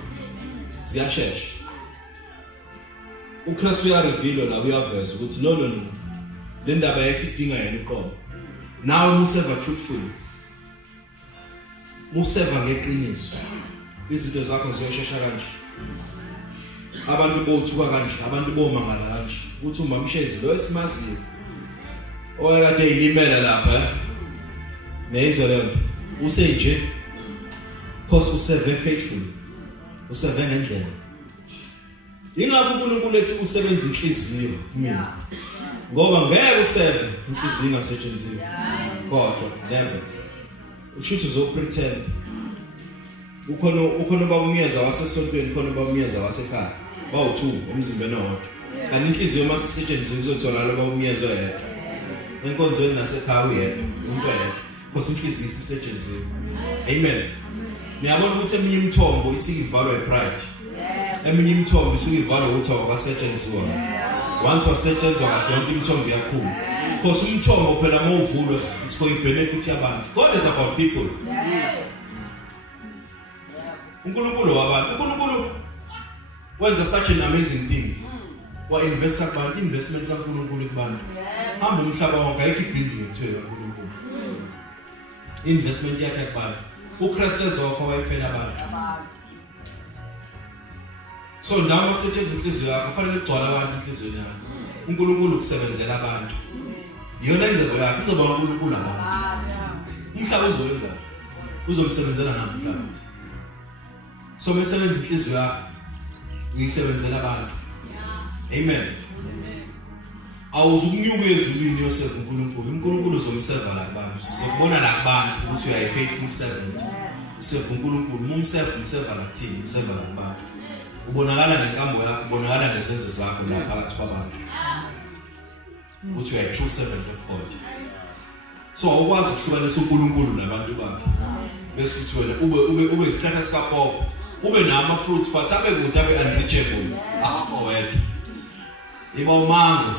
Ziyashesha. uKristu uyareveal la uyaveza ukuthi no le ndaba yesidinga yena uqobo. Nawe museva truthfully. Museva ngeqiniso. Izinto zakho ziyoshesha kanje. Abantu bothuka kanje, abantu bomangala kanje. Uthi umamshezi lo esimaziyo. Oyakade ilimela lapha. Nezolo usenje. Because useve faithfully. Useve ngendlela. Ingakho uNkulunkulu ethi usebenza inhliziyo mina. Ngoba ngeke useve inhliziyo ingasetshenziswa. Kodwa never. Ushuthi uzopretend. Ukhona babumyeza wasesontweni, ukhona babumyeza wasekhaya. Bawu2 emzimbeni owodwa. kanti inhliziyo masisetshenziswa kuzothola lokho umyezo yedwa enkonzweni nasekhaya uyedwa umuntu oyedwa because inhliziyo isisetshenziswa. Amen. Niyabona ukuthi eminye imithombo isikivalwa ipride. Eminye imithombo isikivalwa ukuthi awakasetshenziswa. Once wasetshenziswa kahle yonke imithombo iyakhula. Because umthombo phela mawuvulwe it's for the benefit yabantu. God is about people. uNkulunkulu wabantu. uNkulunkulu wenza such an amazing thing. Wa invest abantu investment kaNkulunkulu kubantu. Hamba umhlaba wonke ayikho building ethiwe kaNkulunkulu. Investment yakhe kubantu. uKristu ezofa wayefela abantu. So ndawo makusetshenziswa inhliziyo yakho kufanele ugcwala abantu inhliziyo yakho. uNkulunkulu kusebenzela abantu. Yona inzebo yakhe kuzoba uNkulunkulu abantu. Umhlaba uzowenza. Uzomsebenzela namhlanje. So mesebenza inhliziyo yakho uyisebenzela abantu. Amen. Awuzukunyuka ezulwini yoseva uNkulunkulu. uNkulunkulu uzomseva la kubantu. Sizobona la kubantu ukuthi uyayi faithful servant. Useva uNkulunkulu, umseva la kuthini, umseva la kubantu. Ubonakala nenkambo yakho, ubonakala nezenzo zakho la phakathi kwabantu. Ukuthi uyayi true servant of God. So awukwazi ukuhlukanisa uNkulunkulu nabantu bakhe. Bese uthi wena ube isihlahla sikaPopo. Ube nama fruits but abe kude abe unreachable. Akho wedwa. Iba umango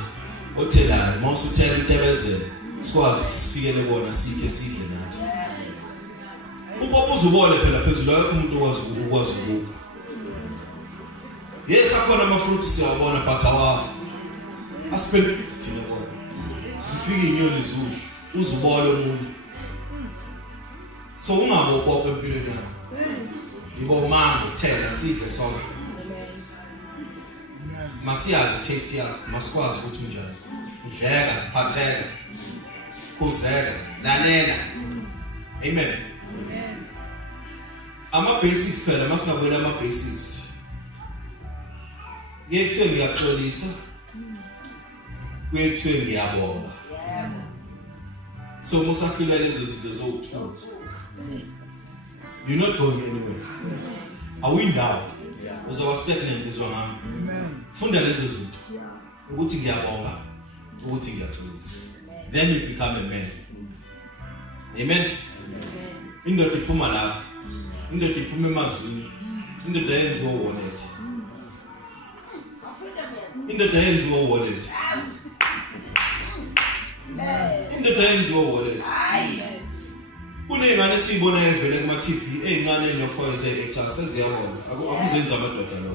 othelayo mase uthela intebezelo sikwazi ukuthi sifikele bona sike sidle nathi. Upopo uzubone phela phezulu la umuntu okwazi ukubuka. Yes akhona ama fruits siyabona but awa asibenefit thina bona. Sifike inyoni izulu uzubone umuntu. So ungabe upopo empilweni yakho. Iba umango thela sidle sonke. Masiyazi taste yakho, masikwazi ukuthi unjani. Udleka, phatheka, khuzeka, lalela. Amen. Ama basics phela masingabona ama basics. Yethu ngiyaxolisa. Wethu ngiyabonga. So musafika lezo zinto zokuthula. You're not going anywhere. Awindawo. Uzoba stagnant izwa ngami. Funda lezo zinto. Ukuthi ngiyabonga, ukuthi ngiyaxolisa. Then you become a man. Amen. Indoda iphuma lapha. Indoda iphuma emazwini. Indoda yenziwa wallet. Indoda yenziwa wallet. Indoda yenziwa wallet. Kunengane siyibona evele kuma TV ezincane eno4 hectares seziyabona. Akuzenza amadoda lo.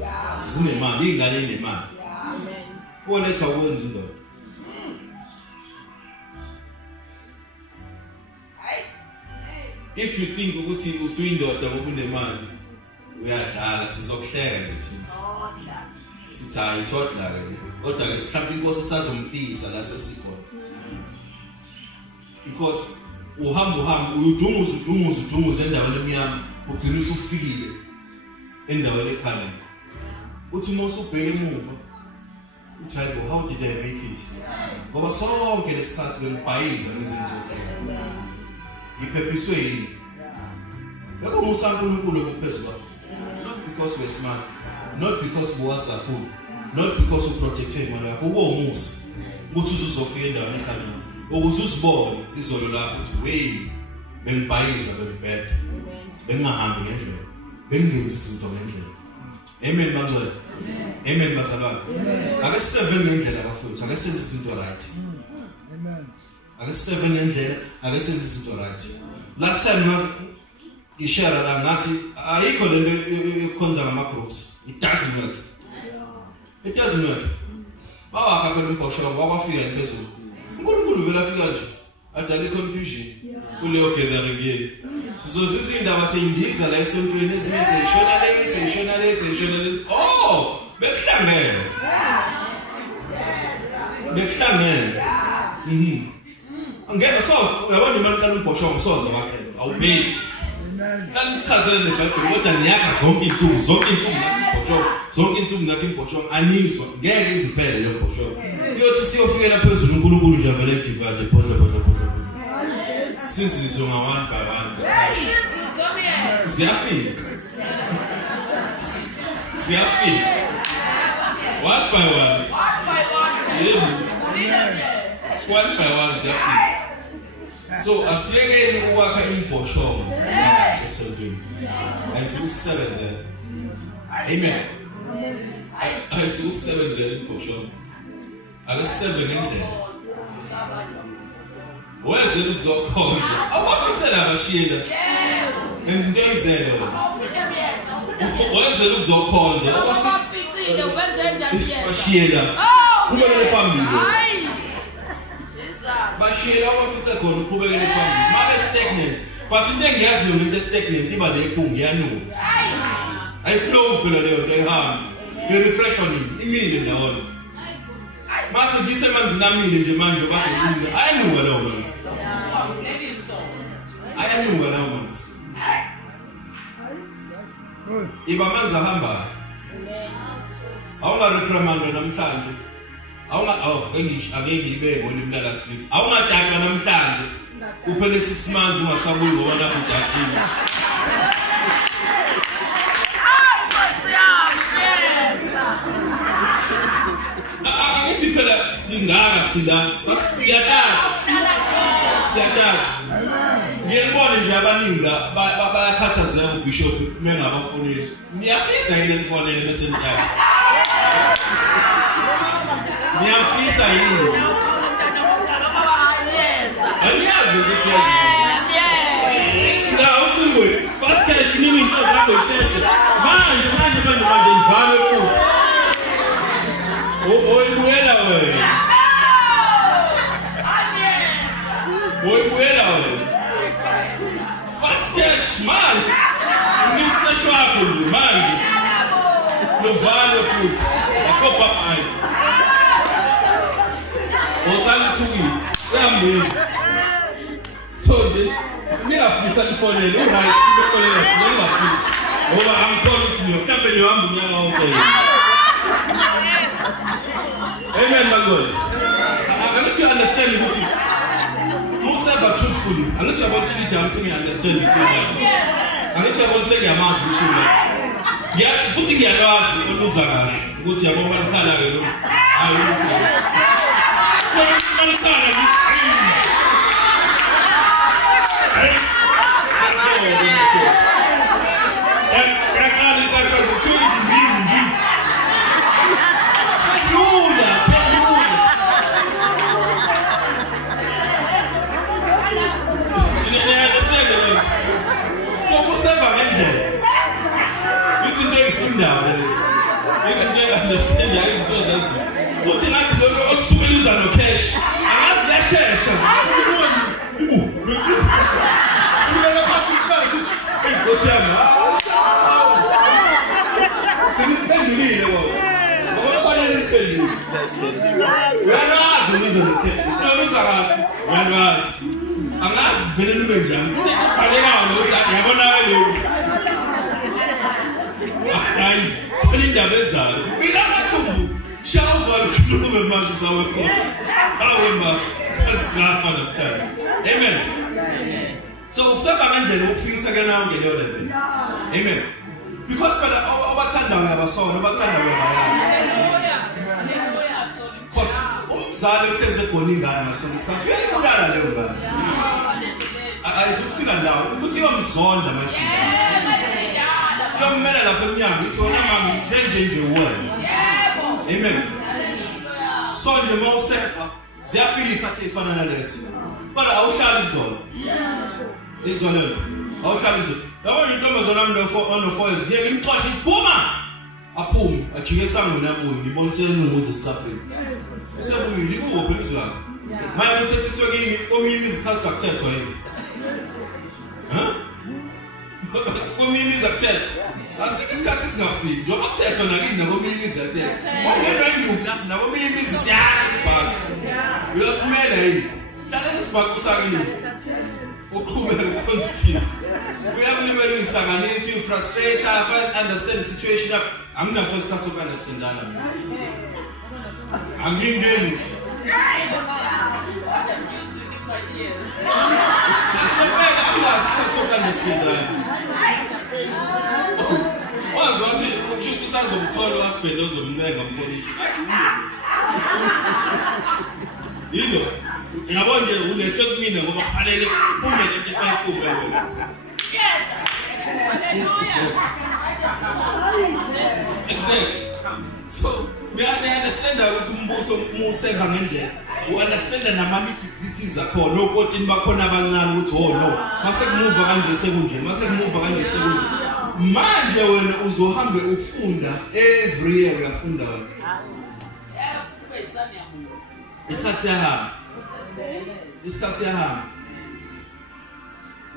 Zinemali, ingane inemali. Amen. Kuletha ukwenza indoda. If you think ukuthi usuyindoda ngoba unemali uyadlala sizokuhleka ngethini. Sithi hayi thodla ke. Kodwa ke mhlawumbe inkosi sazomfisa la sesikhona. Because uhamba udunguza endaweni emnyama ugcina usufikile endaweni ekhanya. Uthi mose ubheke emuva uthi hayi how did I make it? Ngoba sonke lesikhathi ngibhayiza ngezinto zofika. Ngiphepiswe yini? Lokho musankulunkulu okuphezulu. Not because we're smart, not because buwazi kakhulu, not because uprotectwe imali yakho. Kuba umusi ukuthi uzofika endaweni ekhanya. Ukuze uzibone izolo lakho ukuthi wey bengibhayiza bengibhedda. Bengahambi ngendlela. Bengenzi izinto ngendlela. Amen manje. Amen bazalwane. Ake siseven ngendlela bafowethu, ake senze izinto right. Amen. Ake siseven ngendlela, ake senze izinto right. Last time ngishare la ngathi ayikho lento ekhonza ngama groups. It doesn't work. It doesn't work. Baba akaphela umbhosho wakwafika phezulu. uNkulunkulu vela afika nje. Adala confusion. Kuleyo gathering yini. Sizozisa indaba seyindiza la esontweni ezinye seyishona le. Oh, bekuhlangene. Bekuhlangene. Ngeke soze uyabona imali kana umbhosho soze ngaphela. Awubeki. Angichazele neBhayibheli kodwa niyakha zonke insuku umbhosho. Zonke insuku ngakho imbhosho anizwa. Ngeke iziphele le mbhosho. Yothi siyofikela phezulu uNkulunkulu nje vele divide photho. Sizizwe nga one by one. Ziyafika. One by one. One by one, so asiyekeni ukwakha imbhoshongo esontweni. Ayisebenzele. Amen. Ayisebenzele imbhoshongo. Akasebenzele ngendlela. Weze uzokhonza. Awafitela abashiyela. Enza into ezele. Weze uzokhonza. Awafitile wenze njani yena? Bashiyela. Qhubekele phambili. Bashiyela abafithe khona uqhubekele phambili. Mabe stagnant. But into engiyaziyo into stagnant iba lephungu iyanuka. Ayiflow phela leyo nto ehamba. You refresh on it. Imile ndawona. Mase ngisemanzini amile nje manje bakhe ayanuka lawo manzi. Ayanuka lawo manzi. Iba manzi ahamba. Awunga reprimand namhlanje. Angeke ibe ngolimi last week. Awungadaka namhlanje. Uphele 6 months ungasabuyi ngoba lapho udathile. Angithi phela singaka siyataka. Ngiyabona nje abaningi bayakhathazeka ubishop mengabafonile. Niyafisa yini nifonele bese nithatha. Niyafisa yini? Aliyazi ukuthi yazi. Na ucingwe fast cash nini into zakho isheshe. Manje ivale futhi. Oyibuyela wena. Oyibuyela wena. Fast cash manje. Umqeqesho wakho manje. Lovalo futhi. Akopa hayi. Osalithuki. Siyambeni. So niyafisa lifonele uright sibefonela ngiyafisa. Ngoba angikholwa ukuthi niyokampeni wami unyaka wonke. Amen, my God. I need to understand it. You serve truthfully. I need to want to lead them saying understand it. I need to want to say your mouth with you. Yeah, putting your nose on the Zaga. Go to your woman color. I will. Understand that it's process. Putting out the old swings and no cash. And that's their share. Amen. So, amen. Because amen. So the mouth said, "They are feeling that if I'm not less." But how shall it so? It's on it. How shall it so? The one you come as an under for is getting touching Puma. A poem, a chicken sang when I'm going. The one said, "No, was stopping." So we go open to her. My little sister gave me, "Oh, me is a success to him." Huh? Oh, me is a test. I see this cat is not free. You're not test on again. Never me is a test. Oh, you never me is a spark. You're smelling. That is spark to Sagin. Oh, come and continue. We have never been Saganese. You frustrate. I first understand the situation. I'm not supposed to understand that. I'm being good. I'm not supposed to understand that. What's what is truth is as of told us pedos of Nega Polish? Yilo. Ngiyabona nje ulethe kumina ngoba kufanele ungene ekhaya. Yes. Hallelujah. Exactly. So, we understand ukuthi umbuso umuseva ngendlela. We understand nama-nitty-gritties akhona okotini bakhona abancane ukuthi oh no, mase kumuva kanje sekunje, mase kumuva kanje sekunje. Manje wena uzohambe ufunda every year uyafunda wena. Isikhathi yahamba. Isikhathi yahamba.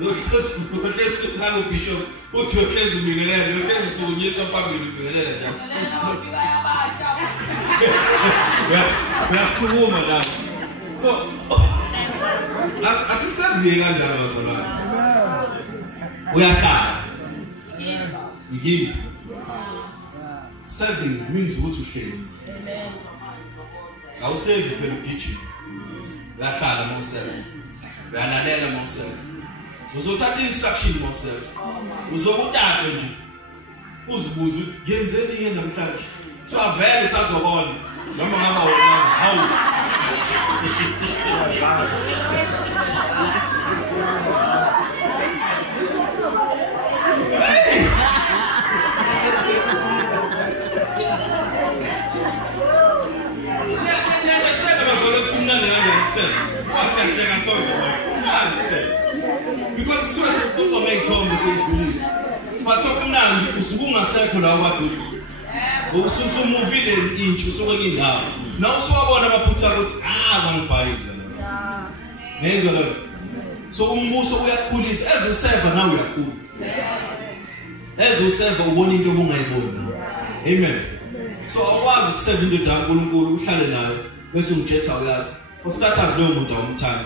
Yohlezi nangu bishop uthi yohlezi ubingelela yohlezi usukunyisa phambili ubingelela njalo. Uyasukuma la. So asisabiye kanjalo bazalwane. Uyahlala. Yini? Serving means ukuthi uhleli. Amen. Awusevi phela ugijima. Uyahlala mawusevi. Uyalalela mawusevi. Uzothatha instruction mawusevi. Uzokuthatha nje. Uzibuze ngenzeni yini namhlanje? So avele usazobona noma ngaba wena hawu. Because it's what I told me to but talking usukungasekho la kwadudu. Ususumuvile inchi usuke indawo. Na usubona abaphutha ukuthi bangibhayiza. Ngezwe lo. So umbuso uyakhulisa ezoseva nawe uyakhula. Ezoseva ubona into obungayiboni. Amen. So awukwazi ukuseva into kaNkulunkulu uhlale nayo bese umjetha uyazi. For starters lo muntu awumthandi.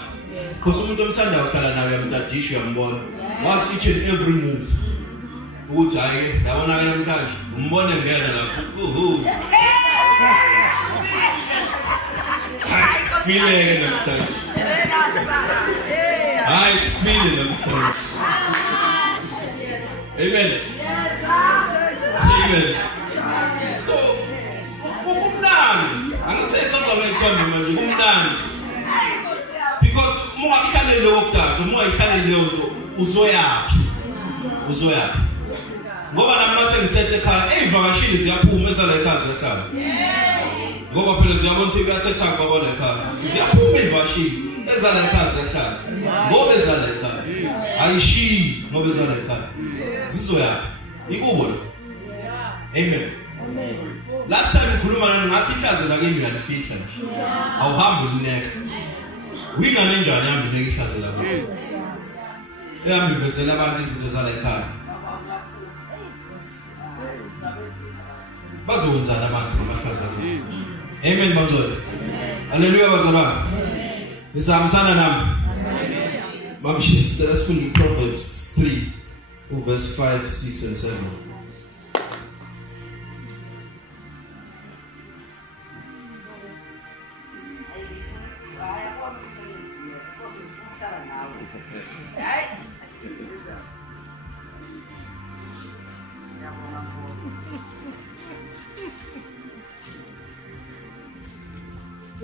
Because umuntu omthandayo uhlala naye uyamtadisha uyambona. Was each and every move. Ukuthi hayi yabona ke namhlanje umbone ngena lapho. Hayi smile namhlanje. Hayi smile namhlanje. Amen. Amen. So umnandi angithe kodwa ngithanda manje umnandi. Because mungakuhlale lokudada mungayihlale leyo nto uzoyaphi. Uzoyaphi. Ngoba nami sengithethe ekhaya ezivakashini ziyaphuma ezala ekhaya ziyahlala. Ngoba phela ziyabona ukuthi kuyathetha baba la ekhaya. Ziyaphuma ezivakashini ezala ekhaya ziyahlala. Ngoba ezala ekhaya. Ayishi ngoba ezala ekhaya. Zizoyaphi. Ikubo lo. Amen. Last time ngikhuluma nani ngathi ihlazo la kimi uyalifihla nje. Awuhambi ulineka. Wingane njani yami leke ihlazo la kimi. Ehambi vezela abantu izinto zala ekhaya. Bazowenzana abantu ngamahlaza abo. Amen mangcwele. Haleluya bazalwane. Nisahambisana nami. Mamshisi let's read Proverbs 3 verse 5, 6 and 7.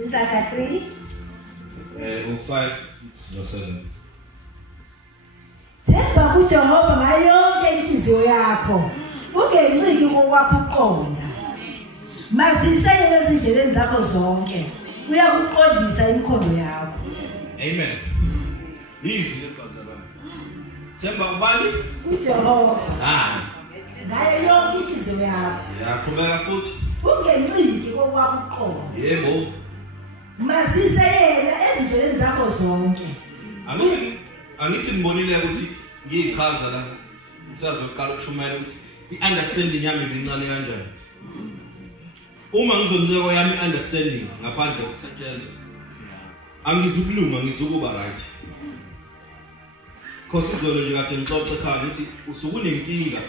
Isaiah 3 5, 6 and 7. Themba kuJehova ngayo yonke inhliziyo yakho. Ungenciki ngokwakho uqonda. Mazisa ezindleleni zakho zonke. Uyakuqondisa imikhondo yakho. Amen. Easy bazalwane. Themba ubani? uJehova. Ngayo yonke inhliziyo yakho. Yaqhubeka futhi. Ungenciki ngokwakho uqonda. Yebo. Mazisa ezindleleni zakho zonke. Angithi ngibonile ukuthi ngiyichaza la ngisazoqala ukushumayela ukuthi i-understanding yami ibincane kanjani. Uma ngizonzeko yami understanding ngaphandle kokusetshenzwa angizukulunga ngizokuba right. Because izolo nje kade ngixoxa ekhaya ukuthi usukunenkinga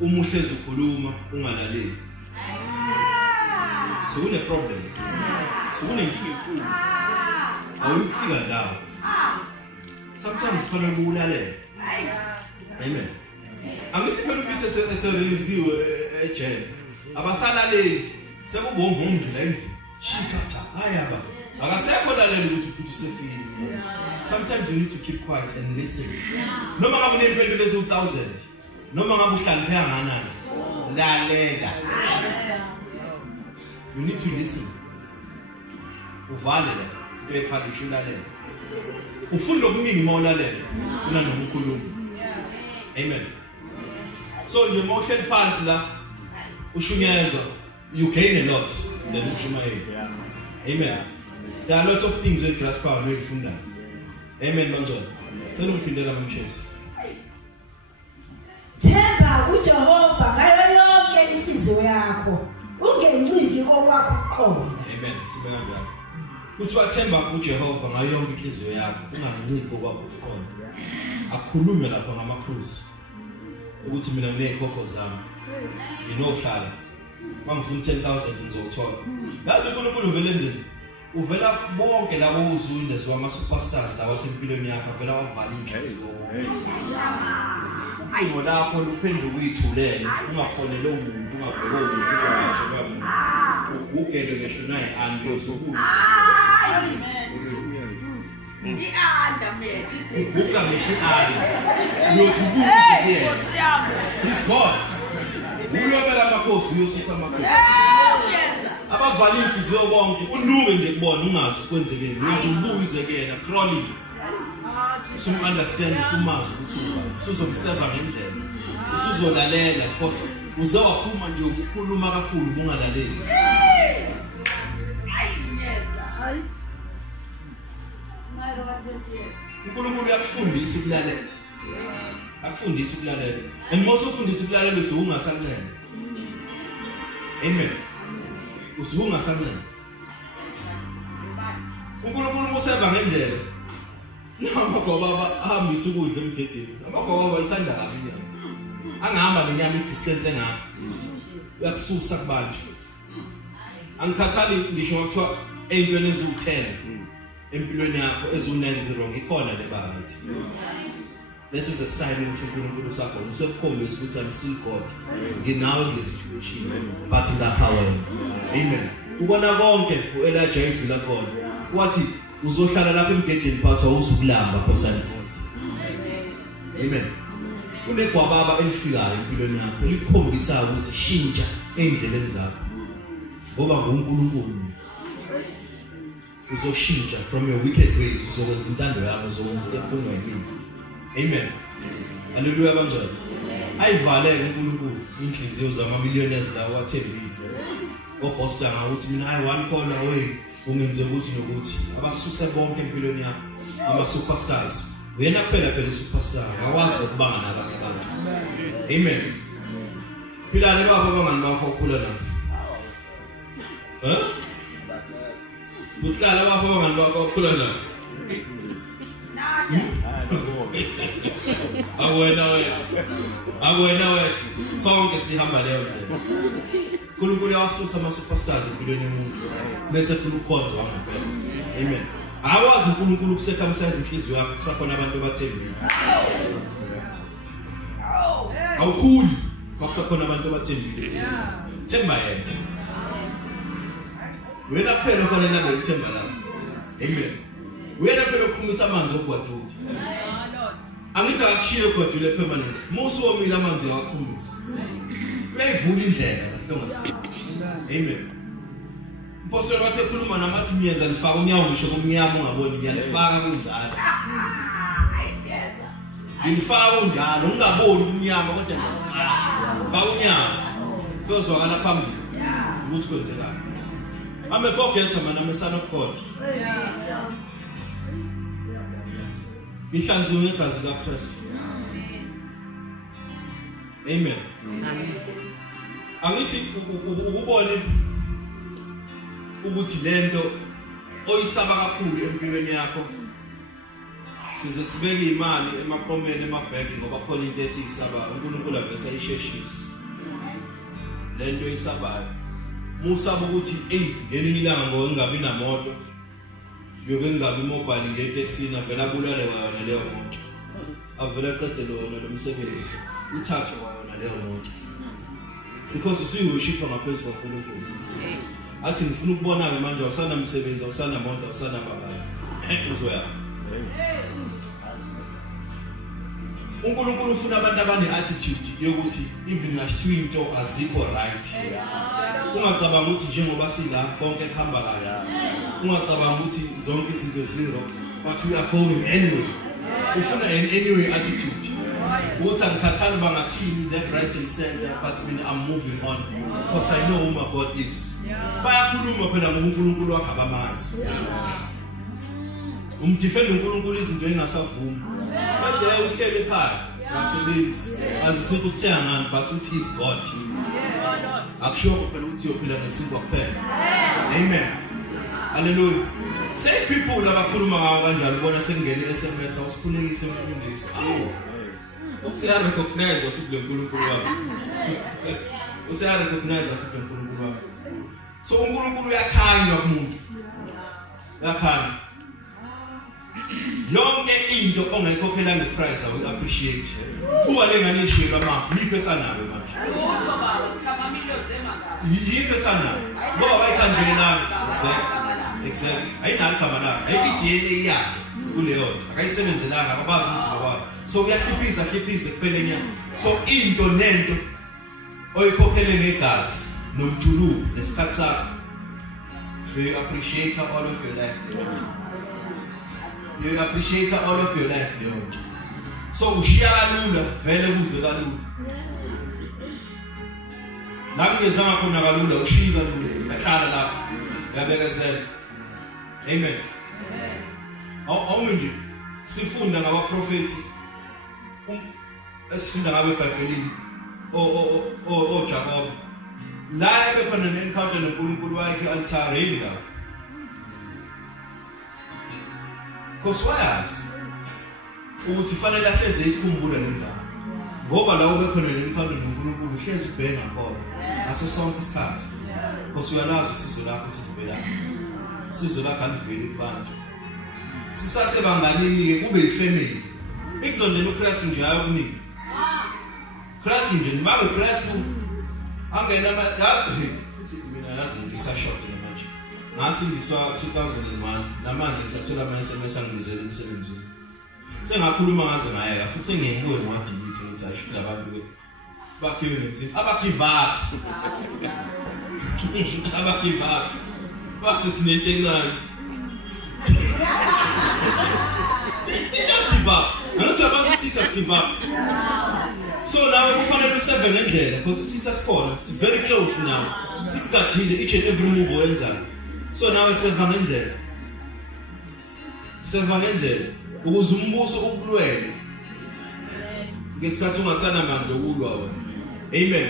uma uhlezi ukhuluma ungalaleli. Sokune problem. Sokunenkinga enkulu. Awukufika ndawo. Sometimes kufanele ukulalela. Amen. Angithi phela ukuthi esereleziwe ejele. Abasalaleli sekubomba umndlela endlini shikatha ayaba akasekho lalela ukuthi uphuthu usefile. Sometimes you need to keep quiet and listen. Noma ngabe unempendulo ezi-1000 noma ngabe uhlala phanganana lalela. You need to listen. Uvale la bephakisha ulalela. Ufunda okuningi mawulalela una noma ukhuluma. Amen. So the motion phansi la ushunyezwa you gain a lot then ushumayela. Amen. There are lots of things with grass power we funda. Amen manjani. Cela ungiphindela mamshesi. Themba uJehova ngayo yonke inhliziyo yakho. Ungenciki kokwakho uqobo. Amen. Sibeka njalo. Uthi wathemba uJehova ngayo yonke inhliziyo yakho, unganciki kokwakho uqobo. Akhulume lapha ngamakruzi. Ukuthi mina nginekhokho zami. Nginohlala. Mangifuna 10,000 ngizothola. Yazi uNkulunkulu uvela enzeni? Uvela bonke labo uzundezwe ama superstars lawa sempilweni yakho vela wavala inhliziyo. Ayibo lapho luphendula uyithulele ungafonele umuntu ungabheke umuntu ugele ngisho naye antosukuthi. Ianda mesi. Ubuka ngisho ali. Uyosukuthi yena. He's God. Uyobela amakhosi uyosusa amakhosi. Abavala inhliziyo bonke undume nje kubona ungazi ukwenzekeni uzobuze kena crawling some understand usumazi ukuthi usuzomserva ngendlela usuzolalela because uze waphuma nje ukukhuluma kakhulu kungalaleli. uNkulunkulu uyakufundisa ukulalela. Akufundisa ukulalela. And most ufundisa ukulalela usungasancela. Amen. Usuhunga sancela. uNkulunkulu useva ngendlela. Namagoba ahambisa ukudla emgedeni. Namagoba bayithanda kabi inyama. Angihamba lenyama idistance engaka. Uyakususa kubanje. Angikhathali ngisho ngakuthiwa eyintweni eziwu10 empilweni yakho ezu90 ngikhona le bathi. That is a sign ukuthi uNkulunkulu sakho usekukhombisa ukuthi I'm still God. Nginawo le situation but lapha wena. Amen. Ukona konke uElijah idlula khona. Wathi uzohlala lapha emgedeni phatha usukulamba phosana. Amen. Kunegwababa elifikayo empilweni yakho elikhombisa ukuthi shintsha endleleni zakho. Ngoba nguNkulunkulu. Uzoshintsha from your wicked ways uzokwenza intando yakho uzokwenza efunwa yini. Amen. Hallelujah banjani. Ayivaleke uNkulunkulu inhliziyo zamamillionaires la wathembile. Ofoster ngakuthi mina I one call away ungenze ukuthi nokuthi abasusa bonke empilweni yakho ama superstars. Wena phela superstar akwazi ukubanga nabanye abantu. Amen. Phila le baba bangani bakho okhula nabo. Butlala baba bangani bakho okhula nabo. Awena we sonke sihamba leyo ndlela. uNkulunkulu uyawasusa ama superstars empilweni yomuntu bese funa ukukhonzwa ngaphela. Amen. Akwazi uNkulunkulu ukusekhamisa izinhliziyo yakho kusakhona abantu abathembile. Awukhuli makusakhona abantu abathembile. Themba yena. Wena phela ufanele ube ithemba lakho. Amen. Wena phela ukhumisa amanzi ogwaduka. Angithi akushiye godule permanent. Musu womile amanzi wakhumisa. Uyayivula indlela kahle ngasi. Amen. Impostoli wathi ekhuluma namathi miyeza lifaka unyawo ngisho kumnyama ungaboni ngiyalifaka kunjalo. Ngifaka unjalo ungaboni kumnyama kodwa ngifaka. Faka unyawo. Kuzwakala phambili. Ukuthi kwenzekani. I'm a go-getter man, I'm a son of God. Ihlanziwe ngegazi likaKristu. Amen. Angithi ukubone ukuthi lento oyisaba kakhulu empilweni yakho size sibeke imali emaqomeni emabhenki ngoba khona into esiyisaba uNkulunkulu avesa isheshisi. Lento oyisabayo musaba ukuthi ngelinye ilanga ngoba ngingabi namoto yobe ngingabi mobile ngeTaxi avela bulale wona leyo moto avela qedele wona lo msebenzi uthathwe wona leyo moto because usuyi worship ngaphezulu kaNkulunkulu athi ngifuna ukubona ke manje awusana msebenzi awusana monto awusana mabala uzoya uNkulunkulu ufuna abantu abane attitude yokuthi even ngashithi into azikho right ungacabanga ukuthi njengoba sila konke kuhamba kahle ungacabanga ukuthi zonke izinto zero but we are going anyway ufuna an anyway attitude ukuthi angikhathali bangathini left right and center but I'm moving on because I know who my God is bayakhuluma phela ngoNkulunkulu wakhe abamazi umdefend uNkulunkulu izinto engasavumi bathi uhlele ekhaya ngasebenzi azisikho sithenga ngani but uthi is God akusho phela ukuthi uyophila ngesikho kuphela amen hallelujah say people abakhuluma kanjalo ubona sengene SMS awusikhulekise umfundisi useya recognize ukuthi uNkulunkulu wakhe useya recognize ukuthi uNkulunkulu wakhe so uNkulunkulu uyakhanya kumuntu yakhanya yonke into ongayikhokhela ngeprice awu appreciate kuba lengane ishilo amafu yiphe sanayo manje utho baba khama milozi emangaka yiphe sanayo ngoba bayikhanjela exactly ayinalo khama la ayikidiyele iyakhe kuleyo akayisebenzelanga ababazi ukuthi ngoba so uyahliphisa kuphela nyama so into nento oyikhokhele ngegazi nomjuluko nesikhathi sakho you appreciate all of your life you appreciate all of your life Lord so ushiya kalula vele kuze kalula nakungezanga khona kalula ushiya kalula ehlala lapho yabekezela amen awumenje sifunda ngabaprofeti esifunda ngabe eBhayibhelini o Jacob la bekhona nencounter noNkulunkulu wakhe altareni la koswayazi ukuthi fanele ahleze ikhumbula lendaba ngoba la ubekhona nencounter noNkulunkulu uhlezi ubhenga khona ngaso sonke isikhathi kosuyalazi usizo lakho ukuthi livela usizo lakho aliveli kubantu sisasebanganini ke kube yifamily ikuzondela uChristu nje ayakunika Christ nje nibabe Christu angena futhi mina yazi ngisashot manje ngasindiswa 2001 namanje ngisathola ama SMS angibizela umsebenzini sengakhuluma ngaze ngayeka futhi ngiyibuye ngwadilite ngithi ayisho labantu ke bakhiwe ngithi abagive up bathi sinento encane give up angathi abantu sithi give up so now kufanele usebenze ngendlela because sithi asikhona it's very close now sigadile each and every move oyenzayo so now usebenze ngendlela ukuze umbuso ukulwele ngesikhathi ungasana manje ukulwa wena amen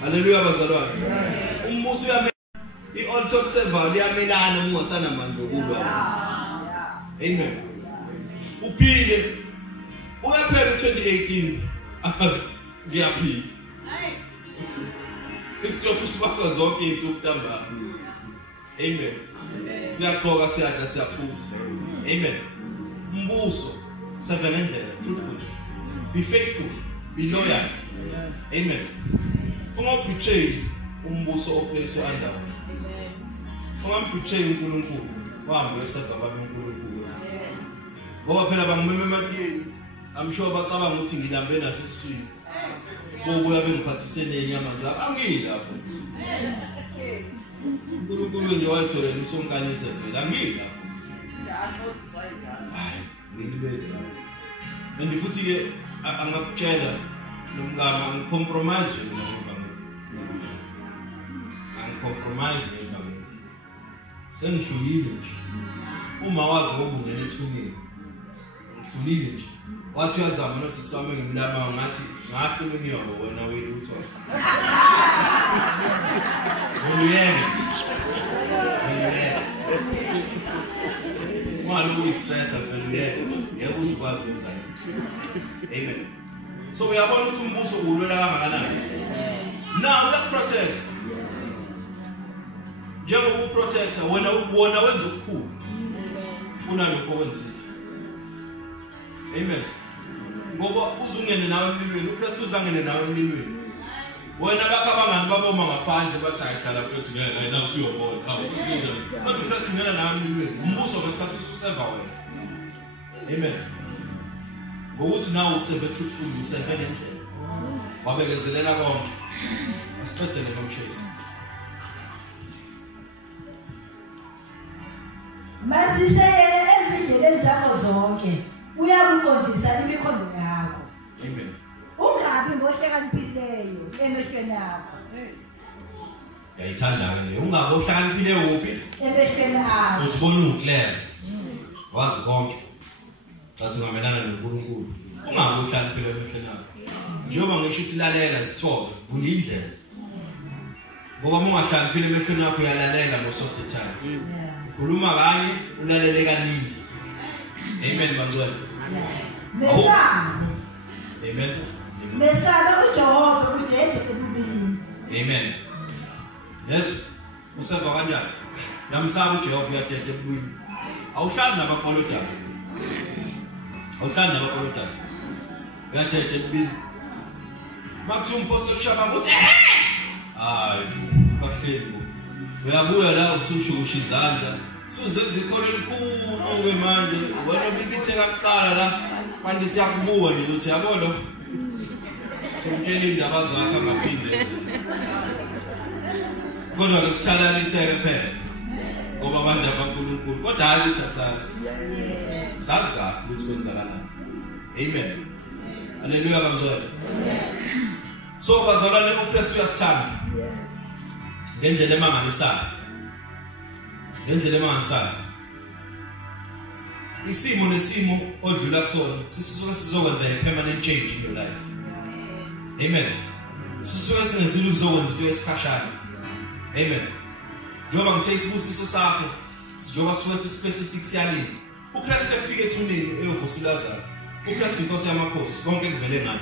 haleluya bazalwane umbuso i-auto observer liyamelana ungasana manje ukulwa amen uphile uyaphela 2018 ngiyaphila isitofu sibaswa zonke insuku ntambama amen siyaqhoka siyadla siyaphuza amen umbuso sebenza ngendlela truthful be faithful be loyal amen ungabetray umbuso oplace under ungabetray uNkulunkulu wahamba wesaba baNkulunkulu ngoba phela bangimeme ematiyeni I'm sure bacabanga ukuthi ngilambe nasesiswini bobuya bengiphathise nenyama zabo angilapho uNkulunkulu nje wayitholela usonkanise phela angilapho ngilibele and futhi ke angakutshela nomngama angicompromise nomngama sengidlulile nje uma wazi ngobungena ethungeni ngidlulile nje wathi uyazama nosisame ngimlama ngathi ngafuna umyoko wena welutho ngiyeke manje uyistress avele yebo uzikwazi ukwenza amen so uyabona ukuthi umbuso ulwela kangakanani now we protect njengoba uprotector wena wenza ukukhulu kunalokho wenzile amen ngoba uzungene nawe emlilweni uKristu uzangene nawe emlilweni wena bakabangani baboma ngaphandle bathi ayihlala phethu ngeke na usiyobona awukuthini kodwa uKristu ngena nami niwe umbuso ngesikhathi useva wena amen ngokuthi nawe usebe truthful usebe ngendlela wabekezelela konke asiqedele komshayisi masiseyele ezindleleni zakho zonke uyakuqondisa imikhondo yakho amen ungabi ngohlakaniphilileyo emehlweni akho yayithanda ke ungabe uhlakaniphile uphi emehlweni akho usibona uclear wazi konke sathi ungamelana noNkulunkulu ungabe uhlakaniphile emehlweni akho njengoba ngisho silalela sithobe kulindlela ngoba ungahlakaniphile emehlweni akho uyalalela most of the time khuluma kanye ulalele kaningi amen bangcwele mesana amen mesana uJehova udede ebubini amen yes useva kanjani yamsaba uJehova uyadede ebubini awuhlali nabakholodana uyadede ebubini makuthi umpostoli uShabanga uthi hayi bahleli uyabuya la usushusha izandla suzenza ikholo elikhulu ke manje wena bibithe kakuqala la manje siyakubuka nje uthi yabona somtshela indaba zakhe amaphindezi kodwa ke sithalaniseke phela ngoba abantu abaNkulunkulu kodwa hayi ukuthi asazi sazi kahle ukuthi kwenzakalani amen haleluya bangcwele so bazalwane uKristu uyasithanda ngendlela emanganisayo isimo nesimo odlula kusona sisuke sizokwenza i-permanent change in your life amen sisuke singezile ukuzokwenza into esikhashana amen njengoba ngithe isibusiso sakho njengoba sisuke si-specific siyalini uKristu efike ethuneni eyovusa uLazaro uKristu inkosi yamakhosi konke kuvele ngani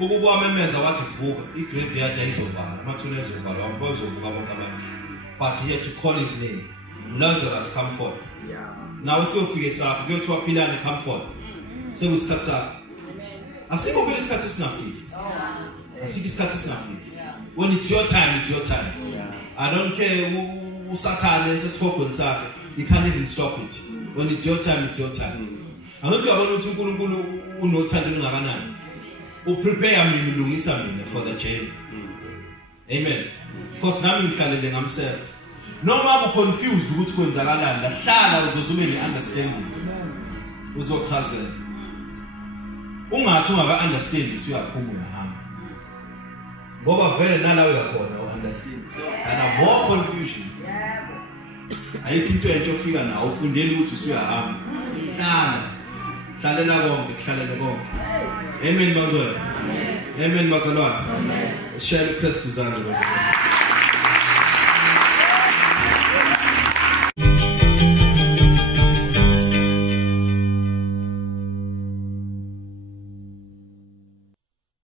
ukukwamemeza wathi vuka igraveyard ayizovala amathuna ezovalwa ampozovuka bonke abantu but he had to call his name Lazarus come forth nawe sewufike sakho kuyothiwa philane come forth sekuyisikhathi sakho asikho phela isikhathi singafiki when it's your time I don't care uSathane sesifogweni sakhe you can't even stop it when it's your time anothi uyabona ukuthi uNkulunkulu unothando olungakanani uprepare mina ulungisa mina for the journey amen because nami ngihlalele ngamself noma ube confused ukuthi kwenzakalani lahlala uzozube ne-understanding uzochazela ungathi ungaka understand usuyaphuma uyahamba ngoba vele nala uyakhona u-understand and more confusion ayikho into entsha ofika nawo ufundele ukuthi usuyahamba hlalela konke amen bangcwele amen bazalwane sishayele uKristu izandla bazalwane